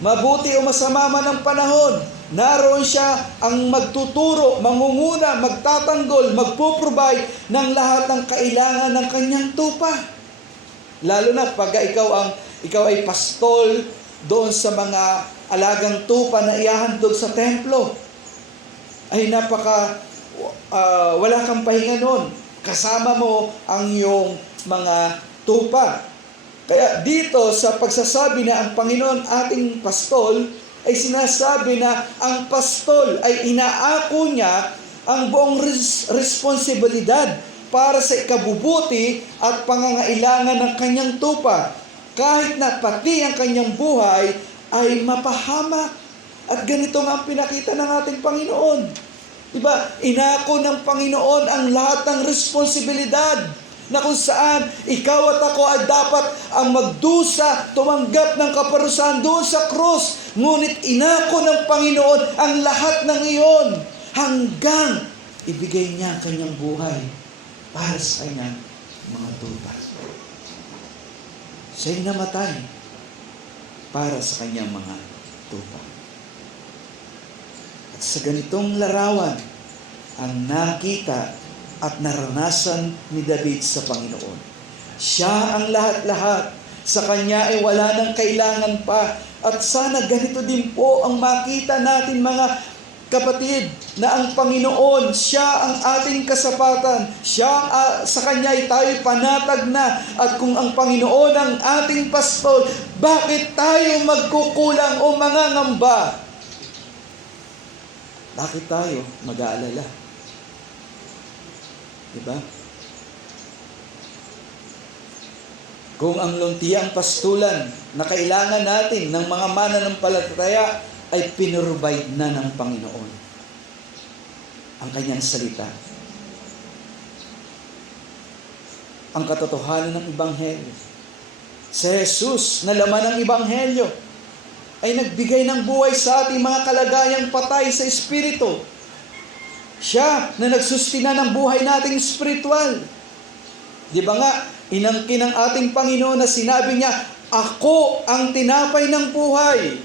mabuti o masama man ang panahon, naroon siya ang magtuturo, mangunguna, magtatanggol, magpo-provide ng lahat ng kailangan ng kanyang tupa. Lalo na pag ikaw ay pastol doon sa mga alagang tupa na ihahandog sa templo, ay wala kang pahinga noon. Kasama mo ang iyong mga tupa. Kaya dito sa pagsasabi na ang Panginoon ating pastol, ay sinasabi na ang pastol ay inaako niya ang buong responsibilidad para sa ikabubuti at pangangailangan ng kanyang tupa. Kahit na pati ang kanyang buhay ay mapahamak. At ganito nga ang pinakita ng ating Panginoon. Diba? Inako ng Panginoon ang lahat ng responsibilidad na kung saan ikaw at ako ay dapat ang magdusa, tumanggap ng kaparusahan doon sa krus. Ngunit inako ng Panginoon ang lahat ng iyon hanggang ibigay niya ang kanyang buhay para sa kanyang mga tupa. Siya'y namatay para sa kanyang mga tupa. At sa ganitong larawan, ang nakita at naranasan ni David sa Panginoon. Siya ang lahat-lahat. Sa Kanya ay wala nang kailangan pa. At sana ganito din po ang makita natin mga kapatid, na ang Panginoon, siya ang ating kasapatan. Sa Kanya ay tayo panatag na. At kung ang Panginoon ang ating pastol, bakit tayo magkukulang o mangangamba? Bakit tayo mag-aalala? Diba? Kung ang luntiang pastulan na kailangan natin ng mga mananampalataya ay pinrovide na ng Panginoon ang kanyang salita. Ang katotohanan ng Ebanghelyo. Si Jesus na laman ng Ebanghelyo ay nagbigay ng buhay sa ating mga kalagayang patay sa Espiritu. Siya na nagsustina ng buhay nating spiritual. Di ba nga, inangkin ng ating Panginoon na sinabi niya, ako ang tinapay ng buhay.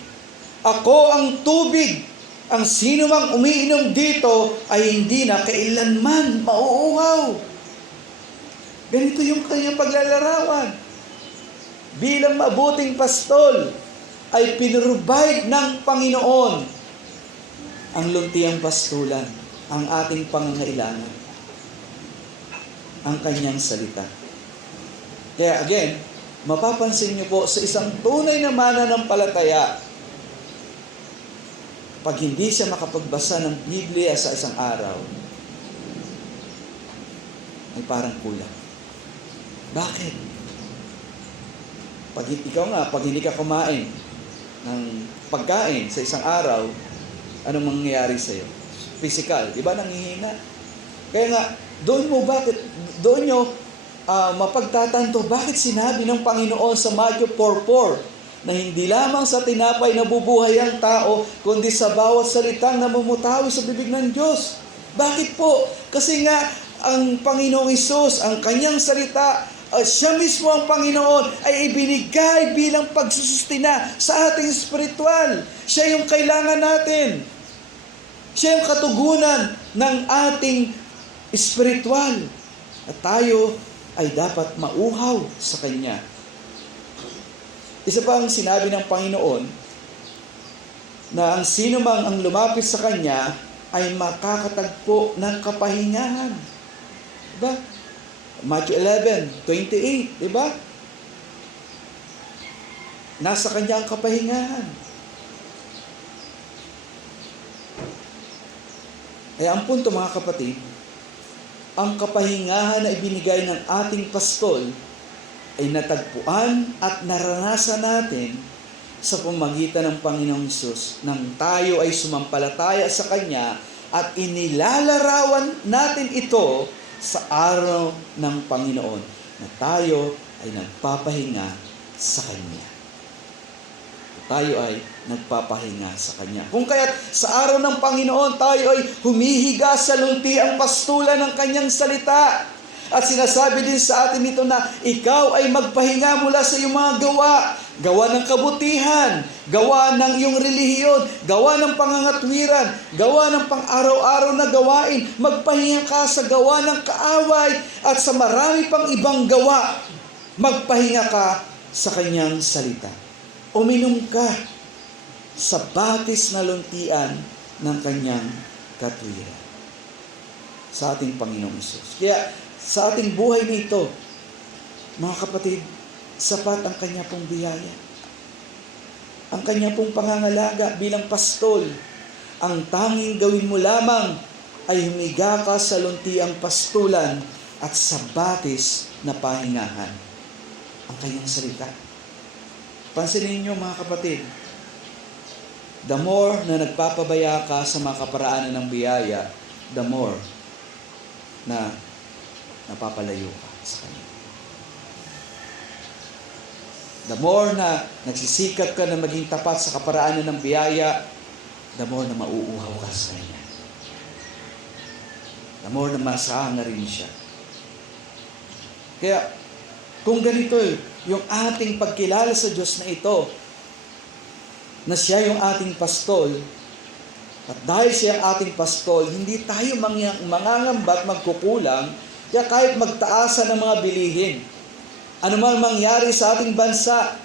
Ako ang tubig. Ang sino mang umiinom dito ay hindi na kailanman mauuhaw. Ganito yung kanyang paglalarawan. Bilang mabuting pastol, ay pinrovide ng Panginoon ang luntiang pastulan, ang ating pangangailangan, ang kanyang salita. Kaya again, mapapansin niyo po sa isang tunay na mananampalataya, pag hindi siya makapagbasa ng Biblia sa isang araw, ay parang kulang. Bakit? Pag hindi ka kumain ng pagkain sa isang araw, anong mangyayari sa iyo? Physical, di ba, nanghihina? Kaya nga, doon nyo mapagtatanto, bakit sinabi ng Panginoon sa Matthew 4:4 na hindi lamang sa tinapay nabubuhay ang tao, kundi sa bawat salitang namumutawi sa bibig ng Diyos. Bakit po? Kasi nga, ang Panginoong Hesus, ang kanyang salita, siya mismo ang Panginoon ay ibinigay bilang pagsusustina sa ating spiritual. Siya yung kailangan natin. Siya yung katugunan ng ating spiritual. At tayo ay dapat mauhaw sa Kanya. Isa pa ang sinabi ng Panginoon, na ang sino mang ang lumapit sa Kanya ay makakatagpo ng kapahingahan. Diba? Matthew 11:28, diba? Nasa Kanya ang kapahingahan. Kaya ang punto, mga kapatid, ang kapahingahan na ibinigay ng ating pastol ay natagpuan at naranasan natin sa pamagitan ng Panginoong Hesus nang tayo ay sumampalataya sa Kanya at inilalarawan natin ito sa araw ng Panginoon na tayo ay nagpapahinga sa Kanya. Tayo ay nagpapahinga sa Kanya. Kung kaya't sa araw ng Panginoon, tayo ay humihiga sa luntiang pastulan ng Kanyang salita. At sinasabi din sa atin ito na ikaw ay magpahinga mula sa iyong mga gawa. Gawa ng kabutihan, gawa ng iyong relihiyon, gawa ng pangangatwiran, gawa ng pang-araw-araw na gawain. Magpahinga ka sa gawa ng kaaway at sa marami pang ibang gawa. Magpahinga ka sa Kanyang salita. Uminom ka sa batis na luntian ng Kanyang katwiran. Sa ating Panginoong Hesus. Kaya sa ating buhay nito, mga kapatid, sapat ang Kanya pong biyaya. Ang Kanya pong pangangalaga bilang pastol. Ang tanging gawin mo lamang ay humiga ka sa luntiang pastulan at sa batis na pahingahan. Ang Kanyang salita. Pansinin niyo, mga kapatid, the more na nagpapabaya ka sa mga kaparaanan ng biyaya, the more na napapalayo ka sa Kanya. The more na nagsisikap ka na maging tapat sa kaparaanan ng biyaya, the more na mauuhaw ka sa Kanya. The more na masahanga rin siya. Kaya, kung ganito yung ating pagkilala sa Diyos na ito, na siya yung ating pastol, at dahil siya ang ating pastol, hindi tayo mangangamba at magkukulang, kaya kahit magtaasan ng mga bilihin, ano man mangyari sa ating bansa,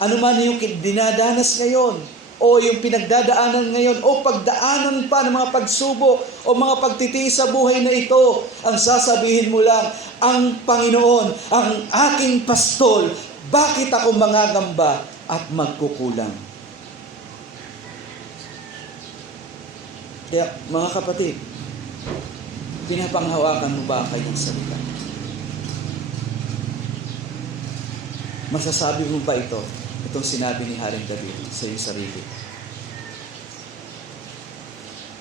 ano man yung dinadanas ngayon, o yung pinagdadaanan ngayon, o pagdaanan pa ng mga pagsubok, o mga pagtitiis sa buhay na ito, ang sasabihin mo lang, ang Panginoon, ang aking pastol, bakit ako mangangamba at magkukulang? Kaya, mga kapatid, pinapanghawakan mo ba ang Kanyang salita? Masasabi mo ba ito? Itong sinabi ni Haring David sa iyong sarili.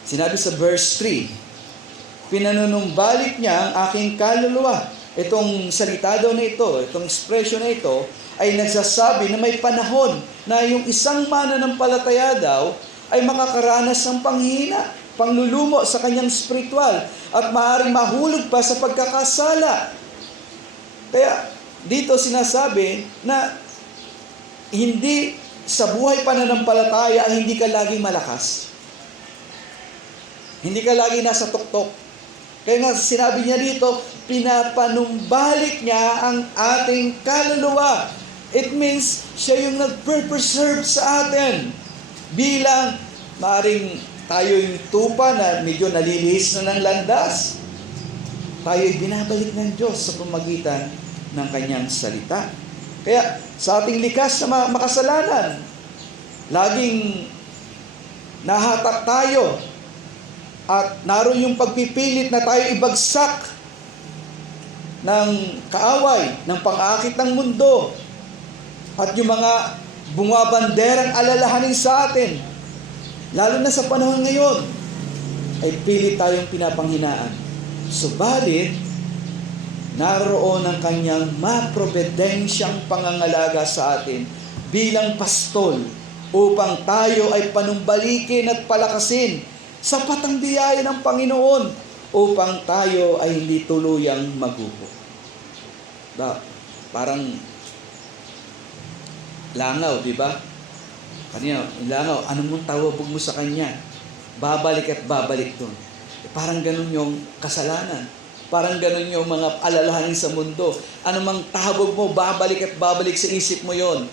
Sinabi sa verse 3, pinanunumbalik niya ang aking kaluluwa. Itong salita daw na ito, itong expression na ito, ay nagsasabi na may panahon na yung isang mananampalataya daw ay makakaranas ng panghina, panglulumo sa kanyang spiritual at maaaring mahulog pa sa pagkakasala. Kaya dito sinasabi na hindi sa buhay pananampalataya ay hindi ka laging malakas. Hindi ka lagi nasa tuktok. Kaya nga sinabi niya dito, pinapanumbalik niya ang ating kaluluwa. It means siya yung nag-preserve sa atin. Bilang maaring tayo yung tupa na medyo nalilihis na ng landas, tayo'y binabalik ng Diyos sa pamagitan ng Kanyang salita. Kaya sa ating likas na makasalanan, laging nahatak tayo at naroon yung pagpipilit na tayo ibagsak ng kaaway, ng pang-akit ng mundo, at yung mga bumabanderang alalahanin sa atin, lalo na sa panahon ngayon, ay pilit tayong pinapanghinaan. Subalit, naroon ang Kanyang maprobidensyang pangangalaga sa atin bilang pastol upang tayo ay panumbalikin at palakasin. Sapat ang biyaya ng Panginoon upang tayo ay hindi tuluyang magupo. Parang langaw, di ba? Kanina, langaw, anong mong tawag mo sa kanya? Babalik at babalik doon. Parang ganun yung kasalanan. Parang ganun yung mga alalahanin sa mundo. Anumang tahabog mo, babalik at babalik sa isip mo yon.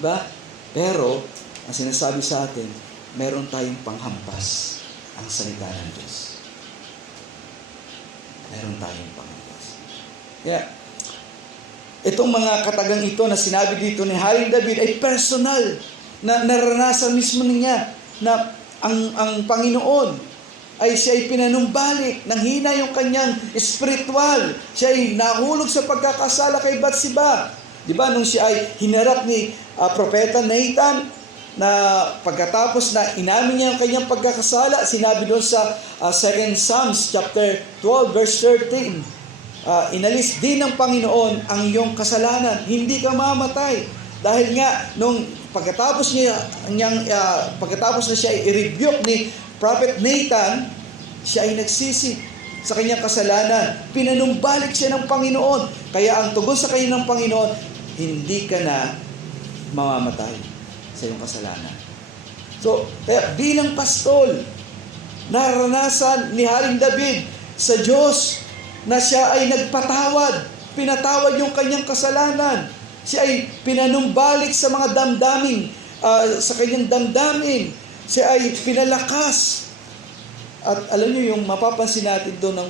Ba? Pero, ang sinasabi sa atin, meron tayong panghampas ang salita ng Diyos. Meron tayong panghampas. Kaya, itong mga katagang ito na sinabi dito ni Haring David ay personal na naranasan mismo niya na ang Panginoon ay siya ay pinanumbalik, nanghina yung kanyang spiritual. Siya ay nahulog sa pagkakasala kay Bathsheba. Di ba, nung siya ay hinarap ni Propeta Nathan, na pagkatapos na inamin niya ang kanyang pagkakasala, sinabi doon sa 2 Psalms chapter 12 verse 13, inalis din ng Panginoon ang iyong kasalanan, hindi ka mamatay. Dahil nga nung pagkatapos na siya i-rebuke ni Prophet Nathan, siya ay nagsisi sa kanyang kasalanan. Pinanumbalik siya ng Panginoon. Kaya ang tugon sa kanya ng Panginoon, hindi ka na mamamatay sa iyong kasalanan. So, kaya bilang pastol, naranasan ni Haring David sa Diyos na siya ay nagpatawad, pinatawad yung kanyang kasalanan. Siya ay pinanumbalik sa mga damdamin, sa kanyang damdamin. Siya ay pinalakas. At alam niyo yung mapapansin natin doon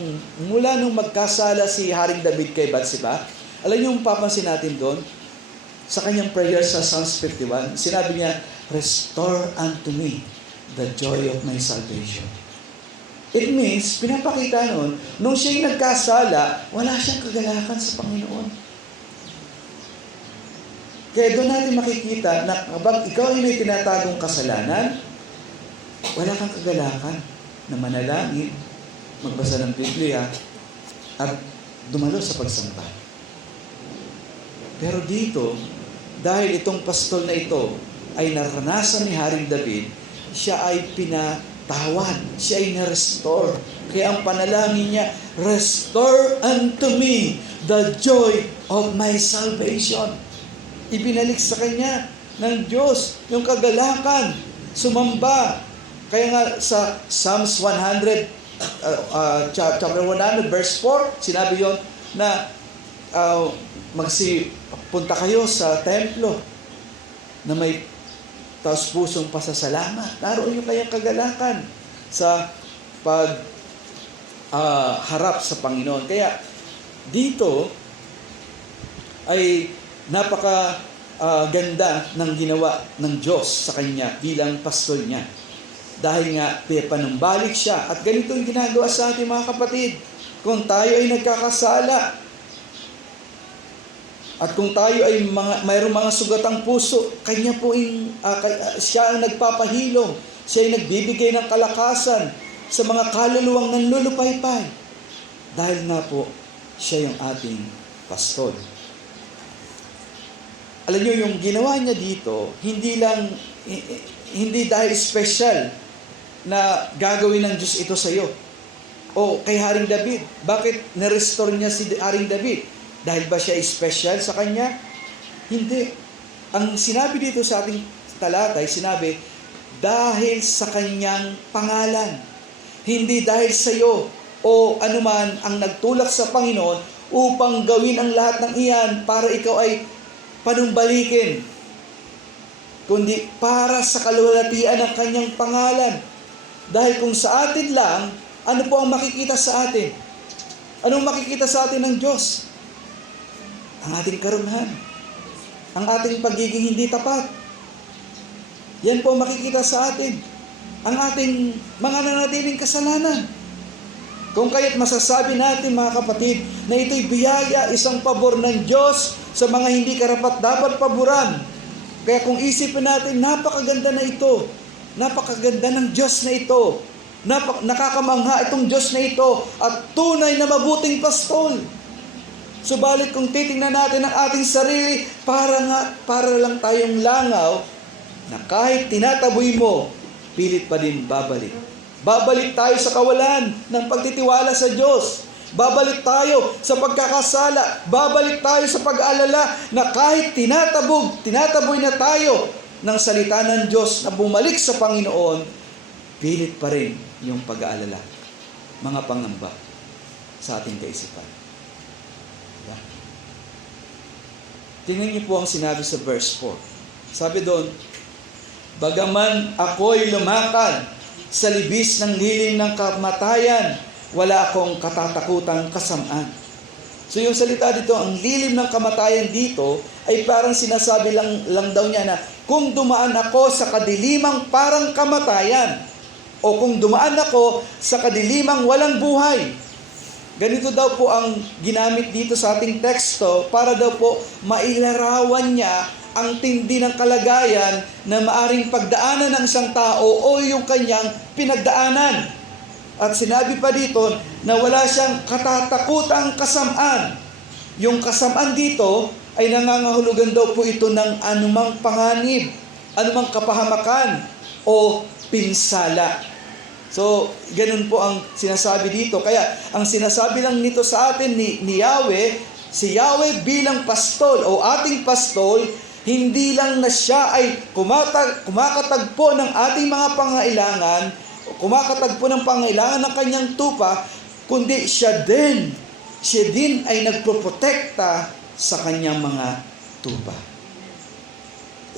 mula nung magkasala si Haring David kay Bathsheba, alam niyo yung mapapansin natin doon sa kanyang prayer sa Psalms 51, sinabi niya, "Restore unto me the joy of my salvation." It means, pinapakita nun, nung siya'y nagkasala, wala siyang kagalakan sa Panginoon. Kaya doon natin makikita na kapag ikaw ay may tinatagong kasalanan, wala kang kagalakan na manalangin, magbasa ng Biblia, at dumalo sa pagsamba. Pero dito, dahil itong pastol na ito ay naranasan ni Haring David, siya ay pinatawad, siya ay na-restore. Kaya ang panalangin niya, "Restore unto me the joy of my salvation." Ibinalik sa kanya ng Diyos yung kagalakan, sumamba. Kaya nga sa Psalms 100, chapter 100, verse 4, sinabi yon na punta kayo sa templo na may taos-pusong pasasalamat. Naroon yung kayang kagalakan sa harap sa Panginoon. Kaya dito ay ganda ng ginawa ng Diyos sa kanya bilang pastol niya. Dahil nga, panumbalik siya. At ganito yung ginagawa sa ating mga kapatid. Kung tayo ay nagkakasala, at kung tayo ay mayroong mga sugatang puso, kanya po siya ang nagpapahilom. Siya ay nagbibigay ng kalakasan sa mga kaluluwang nanlulupaypay. Dahil nga po, siya yung ating pastol. Alam niyo, yung ginawa niya dito, hindi dahil special na gagawin ng Diyos ito sa iyo. O kay Haring David. Bakit na-restore niya si Haring David? Dahil ba siya special sa kanya? Hindi. Ang sinabi dito sa ating talatay, sinabi, dahil sa kanyang pangalan. Hindi dahil sa iyo o anuman ang nagtulak sa Panginoon upang gawin ang lahat ng iyan para ikaw ay panumbalikin, kundi para sa kaluwalhatian ng kanyang pangalan. Dahil kung sa atin lang, ano po ang makikita sa atin? Anong makikita sa atin ng Diyos? Ang ating karunhan. Ang ating pagiging hindi tapat. Yan po ang makikita sa atin. Ang ating mga nanatiling kasalanan. Kung kaya't masasabi natin mga kapatid na ito'y biyaya, isang pabor ng Diyos sa mga hindi karapat-dapat paboran. Kaya kung isipin natin, napakaganda na ito. Napakaganda ng Diyos na ito. Nakakamangha itong Diyos na ito at tunay na mabuting pastol. Subalit kung titingnan natin ang ating sarili, para lang tayong langaw na kahit tinataboy mo, pilit pa din babalik. Babalik tayo sa kawalan ng pagtitiwala sa Diyos. Babalik tayo sa pagkakasala. Babalik tayo sa pag-aalala na kahit tinataboy na tayo ng salita ng Diyos na bumalik sa Panginoon, pilit pa rin yung pag-aalala, mga pangamba sa ating kaisipan. Diba? Tingnan niyo po ang sinabi sa verse 4. Sabi doon, Bagaman ako'y lumakad sa libis ng lilim ng kamatayan, wala akong katatakutang kasamaan. So yung salita dito, ang lilim ng kamatayan dito, ay parang sinasabi lang daw niya na, kung dumaan ako sa kadilimang parang kamatayan, o kung dumaan ako sa kadilimang walang buhay. Ganito daw po ang ginamit dito sa ating teksto para daw po mailarawan niya ang tindi ng kalagayan na maaring pagdaanan ng isang tao o yung kanyang pinagdaanan. At sinabi pa dito na wala siyang katatakutang kasamaan. Yung kasamaan dito ay nangangahulugan daw po ito ng anumang panganib, anumang kapahamakan o pinsala. So, ganun po ang sinasabi dito. Kaya, ang sinasabi lang nito sa atin ni Yahweh, si Yahweh bilang pastol o ating pastol, hindi lang na siya ay kumakatagpo ng ating mga pangailangan, kumakatagpo ng pangailangan ng kanyang tupa, kundi siya din ay nagproprotekta sa kanyang mga tupa.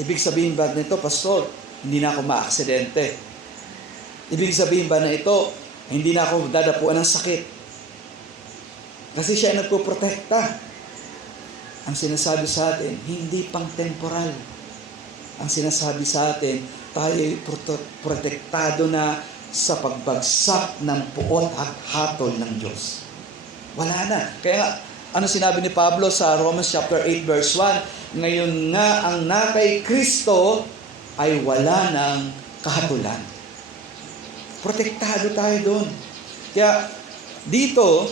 Ibig sabihin ba nito, pastor, hindi na ako maaksidente? Ibig sabihin ba na ito, hindi na ako dadapuan ng sakit? Kasi siya ay nagpoprotekta. Ang sinasabi sa atin, hindi pang temporal. Ang sinasabi sa atin, tayo ay protektado na sa pagbagsak ng puot at hatol ng Diyos. Wala na. Kaya nga, ano sinabi ni Pablo sa Romans chapter 8 verse 1, ngayon nga ang na kay Kristo ay wala ng kahatulan. Protektado tayo doon. Kaya dito,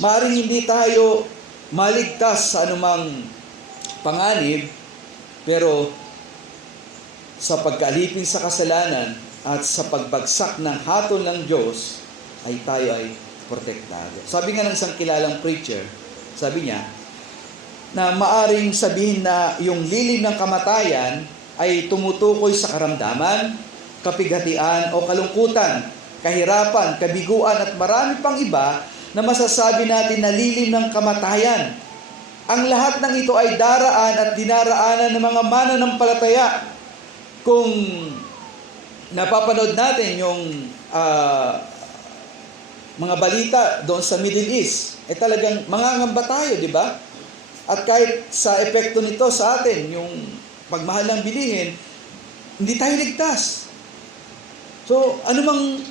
maaaring hindi tayo maligtas sa anumang panganib, pero sa pagkaalipin sa kasalanan at sa pagbagsak ng hatol ng Diyos, ay tayo ay protektado. Sabi nga ng isang kilalang preacher, sabi niya, na maaring sabihin na yung lilim ng kamatayan ay tumutukoy sa karamdaman, kapighatian o kalungkutan, kahirapan, kabiguan at marami pang iba na masasabi natin na lilim ng kamatayan. Ang lahat ng ito ay daraan at dinaraanan ng mga mananampalataya. Kung napapanood natin yung mga balita doon sa Middle East, ay talagang mangangamba tayo, di ba? At kahit sa epekto nito sa atin, yung pagmahal ng bilihin, hindi tayo ligtas. So, anumang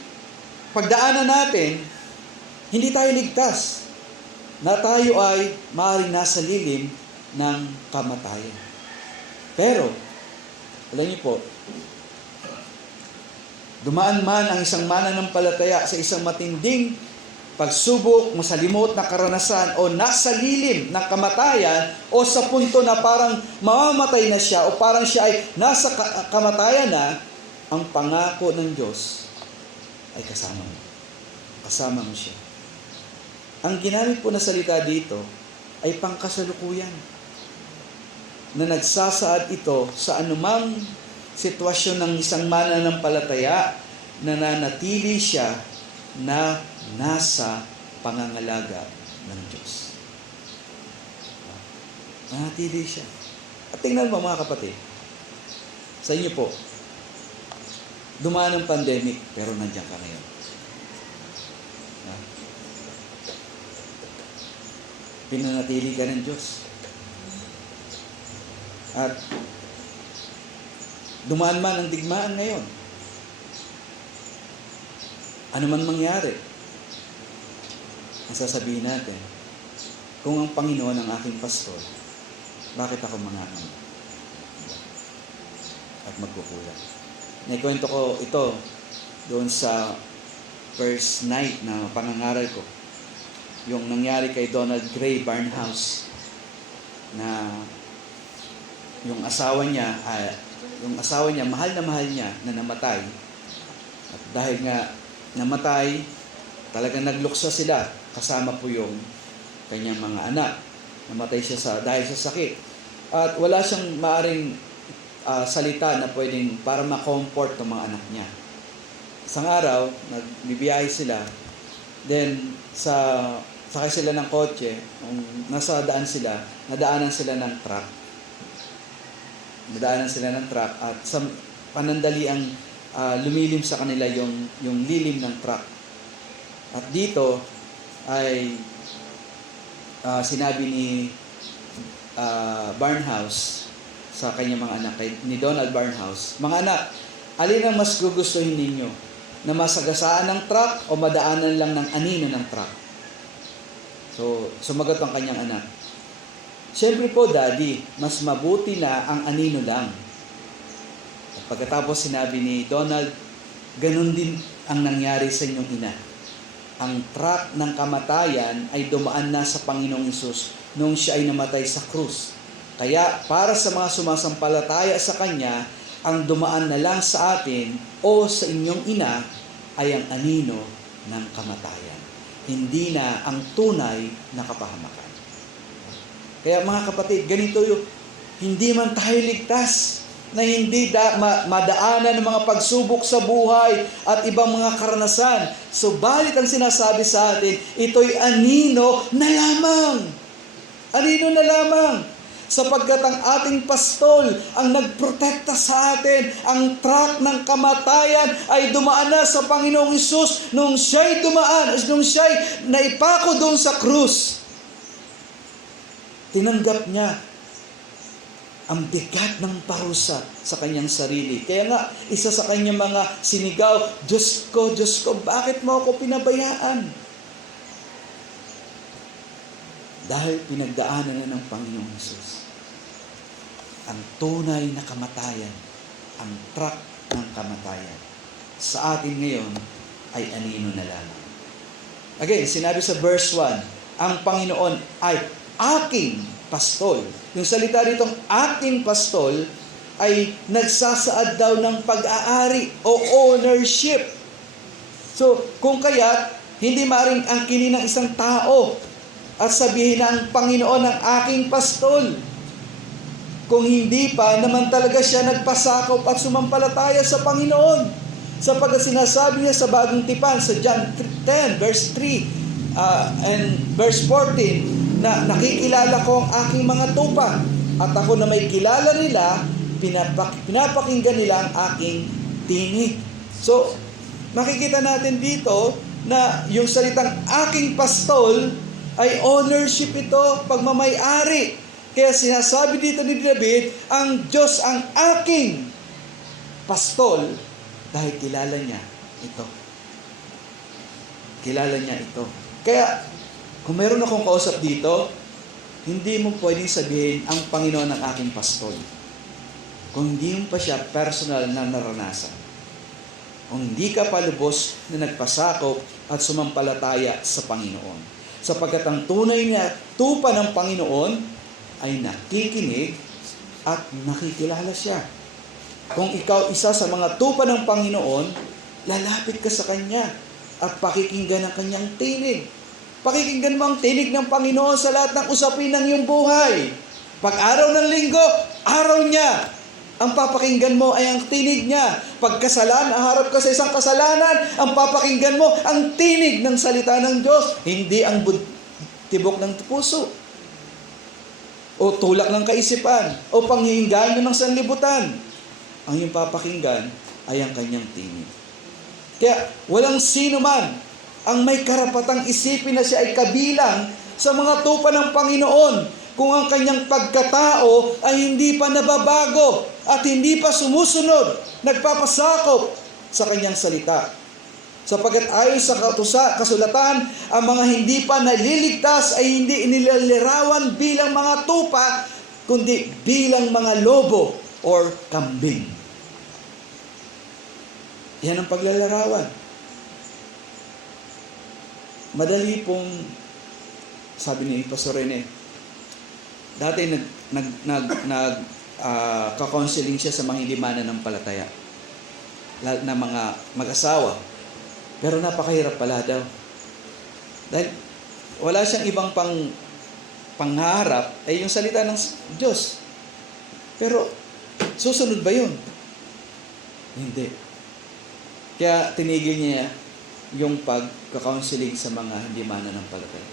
pagdaanan natin, hindi tayo ligtas na tayo ay maaaring nasa lilim ng kamatayan. Pero, alam niyo po, dumaan man ang isang mananampalataya sa isang matinding pagsubok, masalimot na karanasan o nasa lilim ng kamatayan o sa punto na parang mamamatay na siya o parang siya ay nasa kamatayan na, ang pangako ng Diyos ay kasama mo. Kasama mo siya. Ang ginamit po na salita dito ay pangkasalukuyan na nagsasaad ito sa anumang sitwasyon ng isang mananampalataya na nanatili siya na nasa pangangalaga ng Diyos. Nanatili siya. At tingnan mo mga kapatid, sa inyo po, dumaan ang pandemic, pero nandiyan ka ngayon. Pinanatili ka ng Diyos. At dumaan man ang digmaan ngayon. Ano man mangyari, ang sasabihin natin, kung ang Panginoon ang aking pastor, bakit ako mangangamba? At magkukulang. Naikwento ko ito doon sa first night na pangangaral ko. Yung nangyari kay Donald Gray Barnhouse na yung asawa niya, mahal niya na namatay. At dahil nga namatay, talagang nagluksa sila kasama po yung kanyang mga anak. Namatay siya dahil sa sakit. At wala siyang maaring salita na pwedeng para ma-comfort ng mga anak niya. Isang araw, nagbibiyahe sila, then sakay sila ng kotse, nasa daan nadaanan sila ng truck. At panandaliang lumilim sa kanila yung lilim ng truck. At dito ay sinabi ni Barnhouse sa kanyang mga anak, ni Donald Barnhouse, "Mga anak, alin ang mas gugustuhin ninyo? Na masagasaan ng truck o madaanan lang ng anino ng truck?" So, sumagot ang kanyang anak, "Siyempre po, Daddy, mas mabuti na ang anino lang." At pagkatapos sinabi ni Donald, "Ganun din ang nangyari sa inyong ina. Ang truck ng kamatayan ay dumaan na sa Panginoong Hesus noong siya ay namatay sa krus. Kaya para sa mga sumasampalataya sa Kanya, ang dumaan na lang sa atin o sa inyong ina ay ang anino ng kamatayan. Hindi na ang tunay na kapahamakan." Kaya mga kapatid, ganito yung hindi man tayo ligtas na hindi madaanan ng mga pagsubok sa buhay at ibang mga karanasan. Subalit ang sinasabi sa atin, ito'y anino na lamang. Anino na lamang. Sapagkat ang ating pastol ang nagprotekta sa atin, ang truck ng kamatayan ay dumaan na sa Panginoong Hesus nung siya'y naipako doon sa krus. Tinanggap niya ang bigat ng parusa sa kanyang sarili. Kaya nga, isa sa kanyang mga sinigaw, Diyos ko, bakit mo ako pinabayaan?" Dahil pinagdaanan na ng Panginoong Hesus ang tunay na kamatayan, ang truck ng kamatayan. Sa atin ngayon ay anino na lamang. Again, sinabi sa verse 1, ang Panginoon ay aking pastol. Yung salita ditong aking pastol ay nagsasaad daw ng pag-aari o ownership. So, kung kaya, hindi maaaring angkinin ng isang tao at sabihin na ang Panginoon ang aking pastol. Kung hindi pa naman talaga siya nagpasakop at sumampalataya sa Panginoon. Sapagkat sinasabi niya sa bagong tipan, sa John 10, verse 3 and verse 14, na nakikilala ko ang aking mga tupa at ako na may kilala nila, pinapakinggan nila ang aking tinig. So, makikita natin dito na yung salitang aking pastol ay ownership ito, pagmamay-ari. Kaya sinasabi dito ni David, ang Diyos ang aking pastol dahil kilala niya ito. Kilala niya ito. Kaya, kung meron akong kausap dito, hindi mo pwedeng sabihin ang Panginoon ang aking pastol. Kung hindi mo pa siya personal na naranasan. Kung hindi ka pa lubos na nagpasakop at sumampalataya sa Panginoon. Sapagkat ang tunay na tupa ng Panginoon ay nakikinig at nakikilala siya. Kung ikaw isa sa mga tupa ng Panginoon, lalapit ka sa Kanya at pakikinggan ang Kanyang tinig. Pakikinggan mo ang tinig ng Panginoon sa lahat ng usapin ng iyong buhay. Pag araw ng linggo, araw niya. Ang papakinggan mo ay ang tinig niya. Pag harap ka sa isang kasalanan, ang papakinggan mo ang tinig ng salita ng Diyos. Hindi ang tibok ng puso. O tulak ng kaisipan. O panghihingain mo ng sanlibutan. Ang iyong papakinggan ay ang kanyang tinig. Kaya walang sino man ang may karapatang isipin na siya ay kabilang sa mga tupa ng Panginoon kung ang kanyang pagkatao ay hindi pa nababago at hindi pa sumusunod, nagpapasakop sa kanyang salita. Sapagkat ayon sa kasulatan, ang mga hindi pa naliligtas ay hindi inilalarawan bilang mga tupa, kundi bilang mga lobo or kambing. Yan ang paglalarawan. Madali pong, sabi ni Pastor Rene, dati ka-counseling siya sa mga hindi mananampalataya, lahat na mga mag-asawa. Pero napakahirap pala daw. Dahil wala siyang ibang pangharap ay yung salita ng Diyos. Pero susunod ba yun? Hindi. Kaya tinigil niya yung pagka-counseling sa mga hindi mananampalataya.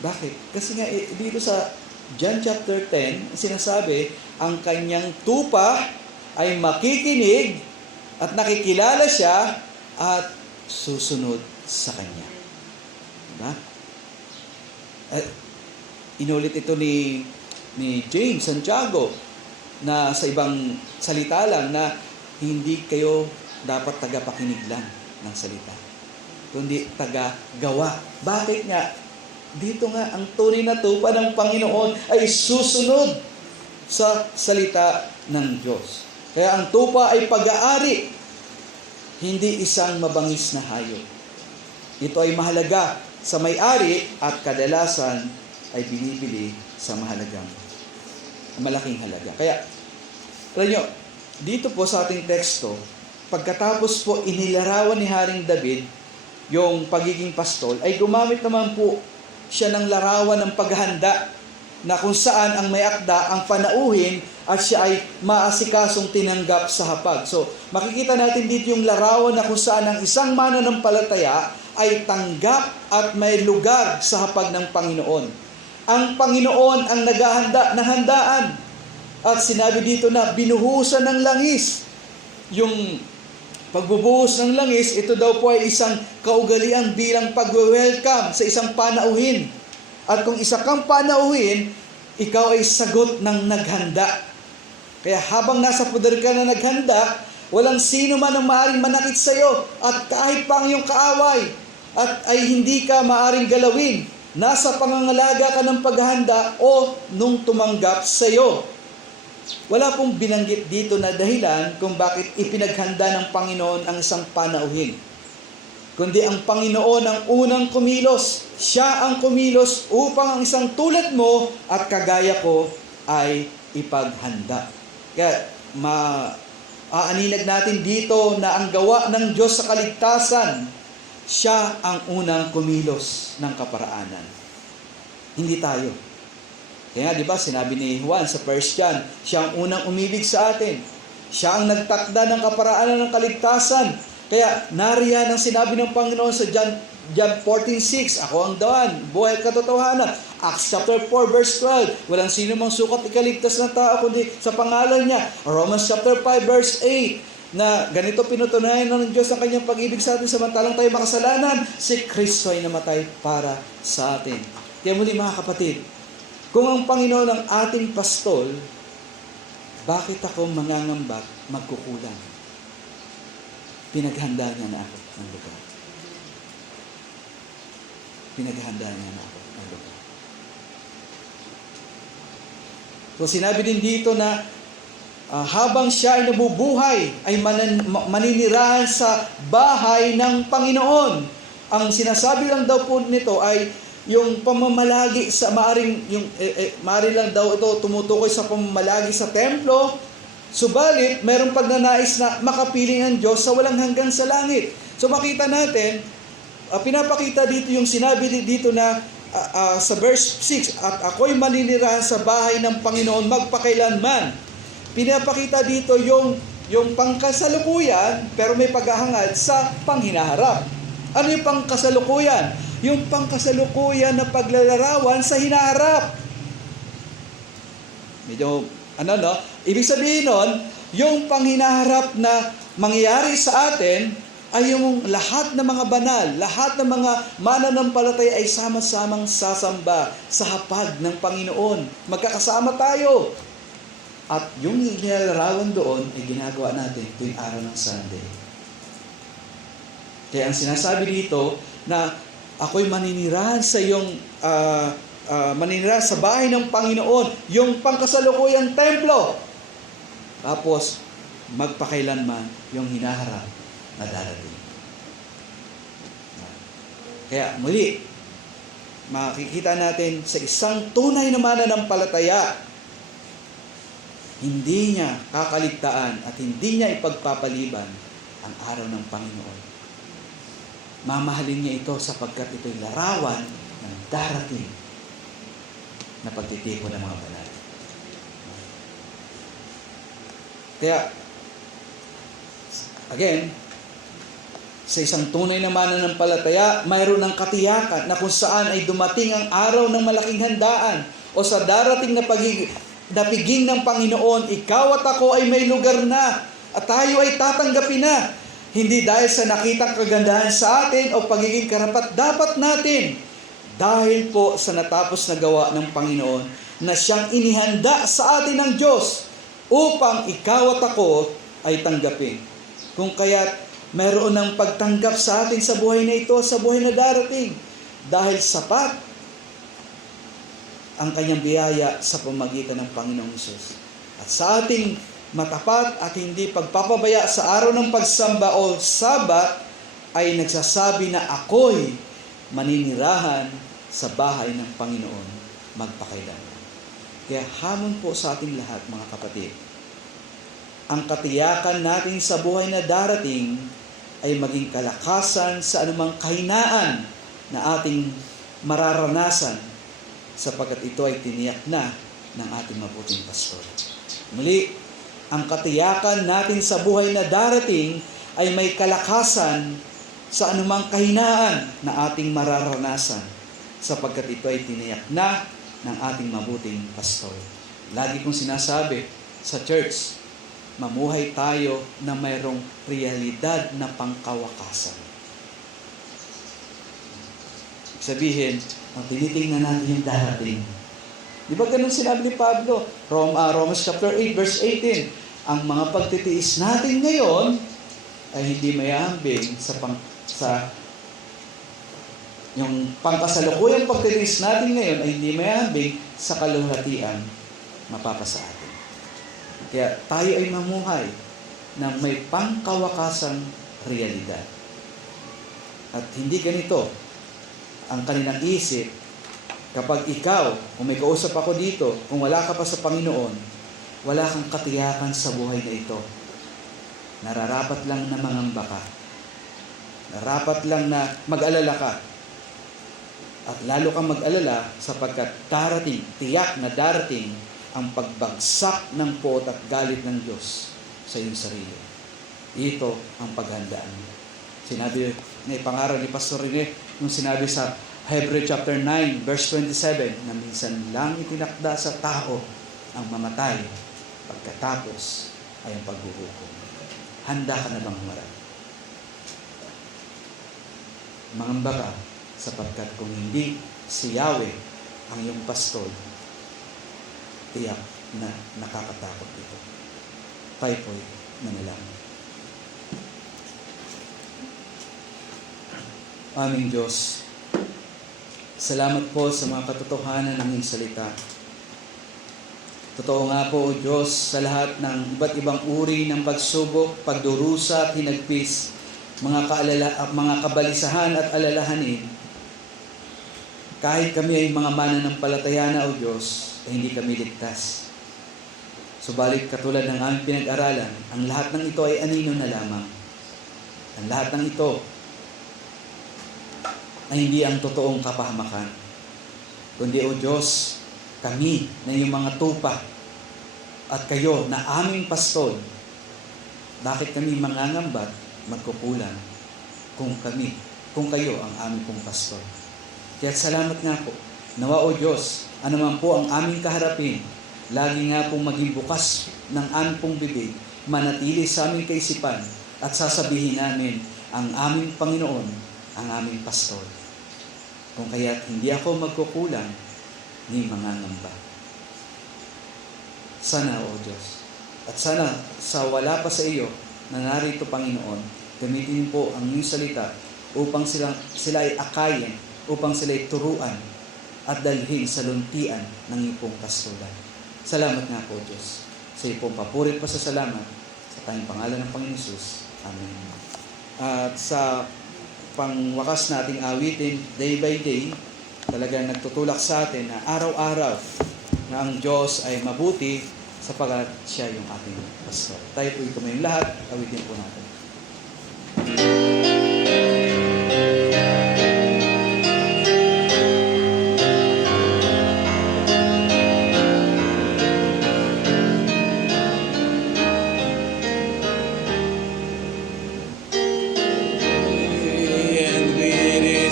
Bakit? Kasi nga dito sa John chapter 10, sinasabi, ang kanyang tupa ay makikinig at nakikilala siya at susunod sa Kanya. Diba? Inulit ito ni James Santiago na sa ibang salita lang na hindi kayo dapat tagapakinig lang ng salita, kundi taga-gawa. Bakit nga? Dito nga, ang tunay na tupa ng Panginoon ay susunod sa salita ng Diyos. Kaya ang tupa ay pag-aari, hindi isang mabangis na hayop. Ito ay mahalaga sa may-ari at kadalasan ay binibili sa malaking halaga. Kaya, alam nyo, dito po sa ating teksto, pagkatapos po inilarawan ni Haring David yung pagiging pastol, ay gumamit naman po siya ng larawan ng paghahanda na kung saan ang may akda ang panauhin at siya ay maasikasong tinanggap sa hapag. So, makikita natin dito yung larawan na kung saan ang isang mananampalataya ay tanggap at may lugar sa hapag ng Panginoon. Ang Panginoon ang naghahanda ng handaan. At sinabi dito na binuhusan ng langis. Yung pagbubuhos ng langis, ito daw po ay isang kaugalian bilang pag-welcome sa isang panauhin. At kung isa kang panauhin, ikaw ay sagot ng naghanda. Kaya habang nasa poder ka na naghanda, walang sino man ang maaaring manakit sa iyo. At kahit pa ang iyong kaaway, at ay hindi ka maaaring galawin. Nasa pangangalaga ka ng paghahanda o nung tumanggap sa iyo. Wala pong binanggit dito na dahilan kung bakit ipinaghanda ng Panginoon ang isang panauhin. Kundi ang Panginoon ang unang kumilos. Siya ang kumilos upang ang isang tulad mo at kagaya ko ay ipaghanda. Kaya aanilag natin dito na ang gawa ng Diyos sa kaligtasan, siya ang unang kumilos ng kaparaanan. Hindi tayo. Kaya di ba sinabi ni Juan sa 1 John, siya ang unang umibig sa atin. Siya ang nagtakda ng kaparaanan ng kaligtasan. Kaya nariyan ang sinabi ng Panginoon sa John 14:6, ako ang daan, buhay at katotohanan. Acts chapter 4 verse 12, walang sino mang sukat ikaligtas na tao kundi sa pangalan niya. Romans chapter 5 verse 8, na ganito pinutunayan ng Diyos ang kanyang pag-ibig sa atin samantalang tayo makasalanan, si Kristo ay namatay para sa atin. Kaya muli mga kapatid, kung ang Panginoon ang ating pastol, bakit ako mangangambat magkukulang? Pinaghanda niya na ako ng lugar. Pinaghanda niya na ako ng lugar. So sinabi din dito na habang siya ay nabubuhay, ay maninirahan sa bahay ng Panginoon. Ang sinasabi lang daw po nito ay yung pamamalagi sa maaring lang daw ito tumutukoy sa pamamalagi sa templo. Subalit, mayroong pagnanais na makapiling ang Diyos sa walang hanggan sa langit. So makita natin, pinapakita dito yung sinabi dito na sa verse 6, at ako'y maninirahan sa bahay ng Panginoon magpakailanman. Pinapakita dito yung pangkasalukuyan, pero may paghahangad sa panghinaharap. Ano yung pangkasalukuyan? Yung pangkasalukuyan na paglalarawan sa hinaharap. Medyo, ibig sabihin nun, yung panghinaharap na mangyayari sa atin ay yung lahat ng mga banal, lahat ng mga mananampalataya ay sama-samang sasamba sa hapag ng Panginoon. Magkakasama tayo. At yung nilalarawan doon ay ginagawa natin tuwing araw ng Sunday. Kaya ang sinasabi dito na ako'y maninirahan sa iyong maninirahan sa bahay ng Panginoon, yung pangkasalukuyang templo. Tapos magpakailanman yung hinaharap na darating. Kaya muli, makikita natin sa isang tunay na mananampalataya, hindi niya kakaligtaan at hindi niya ipagpapaliban ang araw ng Panginoon. Mamahalin niya ito sapagkat ito'y larawan ng darating na pagtitipon ng mga banal. Kaya, again, sa isang tunay na mananampalataya, mayroon ng katiyakan na kung saan ay dumating ang araw ng malaking handaan o sa darating na napiging ng Panginoon, ikaw at ako ay may lugar na at tayo ay tatanggapin na. Hindi dahil sa nakitang kagandahan sa atin o pagiging karapat-dapat natin, dahil po sa natapos na gawa ng Panginoon na siyang inihanda sa atin ng Diyos upang ikaw at ako ay tanggapin. Kung kaya't mayroon ng pagtanggap sa atin sa buhay na ito, sa buhay na darating, dahil sapat ang kanyang biyaya sa pamagitan ng Panginoong Hesus. At sa ating matapat at hindi pagpapabaya sa araw ng pagsamba o Sabat, ay nagsasabi na ako'y maninirahan sa bahay ng Panginoon magpakailanman. Kaya hamon po sa ating lahat, mga kapatid, ang katiyakan natin sa buhay na darating ay maging kalakasan sa anumang kahinaan na ating mararanasan, sapagkat ito ay tiniyak na ng ating mabuting pastor. Muli, ang katiyakan natin sa buhay na darating ay may kalakasan sa anumang kahinaan na ating mararanasan, sapagkat ito ay tiniyak na ng ating mabuting pastor. Lagi kong sinasabi sa church, mamuhay tayo na mayroong realidad na pangkawakasan. Sabihin, ang tinitingnan natin yung darating. Di ba ganun sinabi ni Pablo? Romans chapter 8, verse 18. Ang mga pagtitiis natin ngayon ay hindi mayambing yung pangkasalukuyang pagtitiis natin ngayon ay hindi mayambing sa kaluwalhatian mapapasa atin. Kaya tayo ay mamuhay na may pangkawakasang realidad. At hindi ganito ang kanilang isip kapag ikaw, kung may kausap ako dito, kung wala ka pa sa Panginoon, wala kang katiyakan sa buhay na ito. Nararapat lang na mangamba ka. Narapat lang na mag-alala ka. At lalo kang mag-alala sapagkat darating, tiyak na darating ang pagbagsak ng puot at galit ng Diyos sa iyong sarili. Ito ang paghandaan mo. Sinabi na ipangaral ni Pastor Rene nung sinabi sa Hebrew chapter 9 verse 27 na minsan lang itinakda sa tao ang mamatay, pagkatapos ay ang paghuhukom. Handa ka na bang humarap? Mangamba ka sapagkat kung hindi si Yahweh ang iyong pastor, tiyak na nakakatakot dito. Tayo po'y manalangin. Aming Diyos, salamat po sa mga katotohanan ng iyong salita. Totoo nga po, O Diyos, sa lahat ng iba't ibang uri ng pagsubok, pagdurusa at hinagpis, mga kabalisahan at alalahanin, kahit kami ay mga mananampalataya na, O Diyos, ay hindi kami ligtas. Subalit katulad ng aming pinag-aralan, ang lahat ng ito ay anino na lamang. Ang lahat ng ito ay hindi ang totoong kapahamakan, kundi, O Diyos, kami na iyong mga tupa at kayo na aming pastol. Bakit kami mangangambat, magkukulang kung kayo ang aming pong pastol? Kaya salamat nga po. Nawa, O Diyos, anuman po ang aming kaharapin, lagi nga pong maging bukas ng aming pong bibig, manatili sa aming kaisipan at sasabihin namin ang aming Panginoon, ang aming pastor. Kung kaya't hindi ako magkukulang ni mangangamba. Sana, O Diyos, at sana sa wala pa sa iyo na narito, Panginoon, gamitin po ang iyong salita upang sila ay akayin, upang sila ay turuan at dalhin sa luntian ng iyong pong pastoran. Salamat nga po, Diyos. Sa iyo pong papurit pa sa salamat sa tayong pangalan ng Panginoon Hesus. Amen. At sa pangwakas nating awitin, day by day, talagang nagtutulak sa atin na araw-araw na ang Diyos ay mabuti sapagkat siya yung ating pastor. Tayo po ito ngayong lahat, awitin po natin.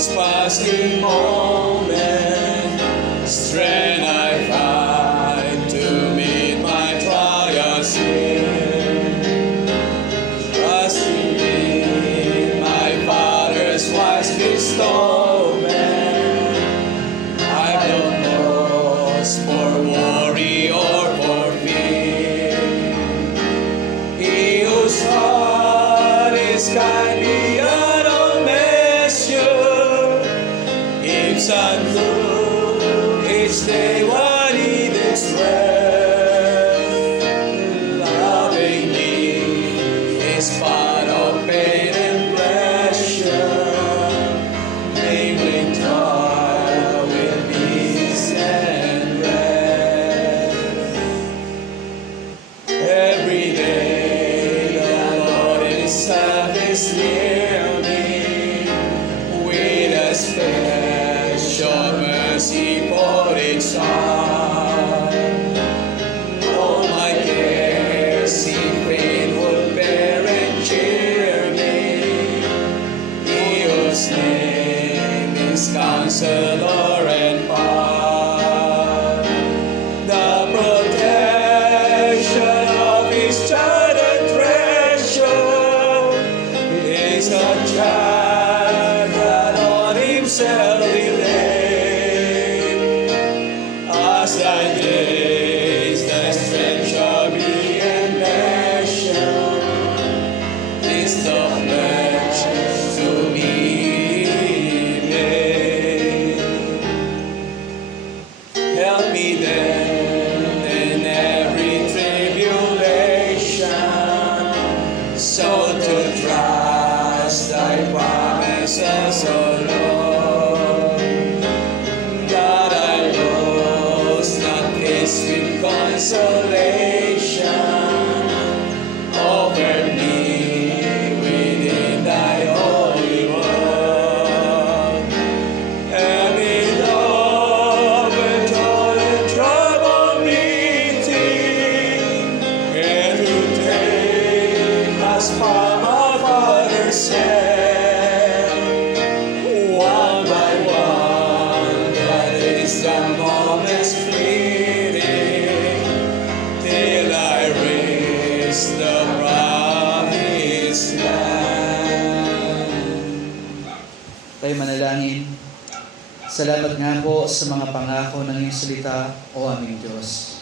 Passing moment, strength I find to me. whose heart is kind beyond all measure, gives unto each day what he deserves. Loving me is part of pain and pressure, mingling toil with peace and rest. Every day the Lord himself is near me, with a special mercy for each heart. All my cares he pain would bear and cheer me. He whose name is Counselor and Part. The protection of his child and treasure is a child that on himself he laid. As thy days, thy strength shall be in measure. Is the pledge to me made. Help me then in every tribulation, so to trust thy promises, O Lord, that I lose not this sweet consolation. Over me within thy holy word. And in love and joy and trouble meeting, and to take us from our Father's hand, one by one, that is the moment's fleeting, till I reach the promised land. Tayo manalangin. Salamat nga po sa mga pangako ng iyong salita, o aming Diyos.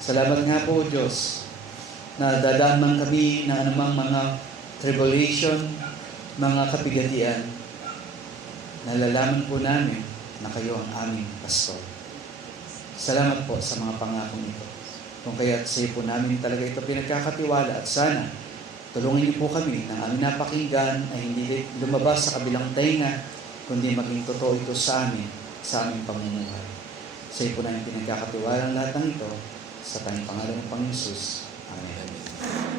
Salamat nga po, Diyos, na dadaan man kami ng anumang mga tribulation, mga kapigatian. Nalalaman po namin na kayo ang aming pastor. Salamat po sa mga pangako nito. Kung kaya't sa iyo po namin talaga ito pinagkakatiwala, at sana tulungan niyo po kami ng aming napakinggan ay hindi lumabas sa kabilang tainga, kundi maging totoo ito sa amin, sa aming pamumuhay. Sa iyo po namin pinagkakatiwala ang lahat ng ito, sa tayong pangalan ng Panginoon Jesus. Amen.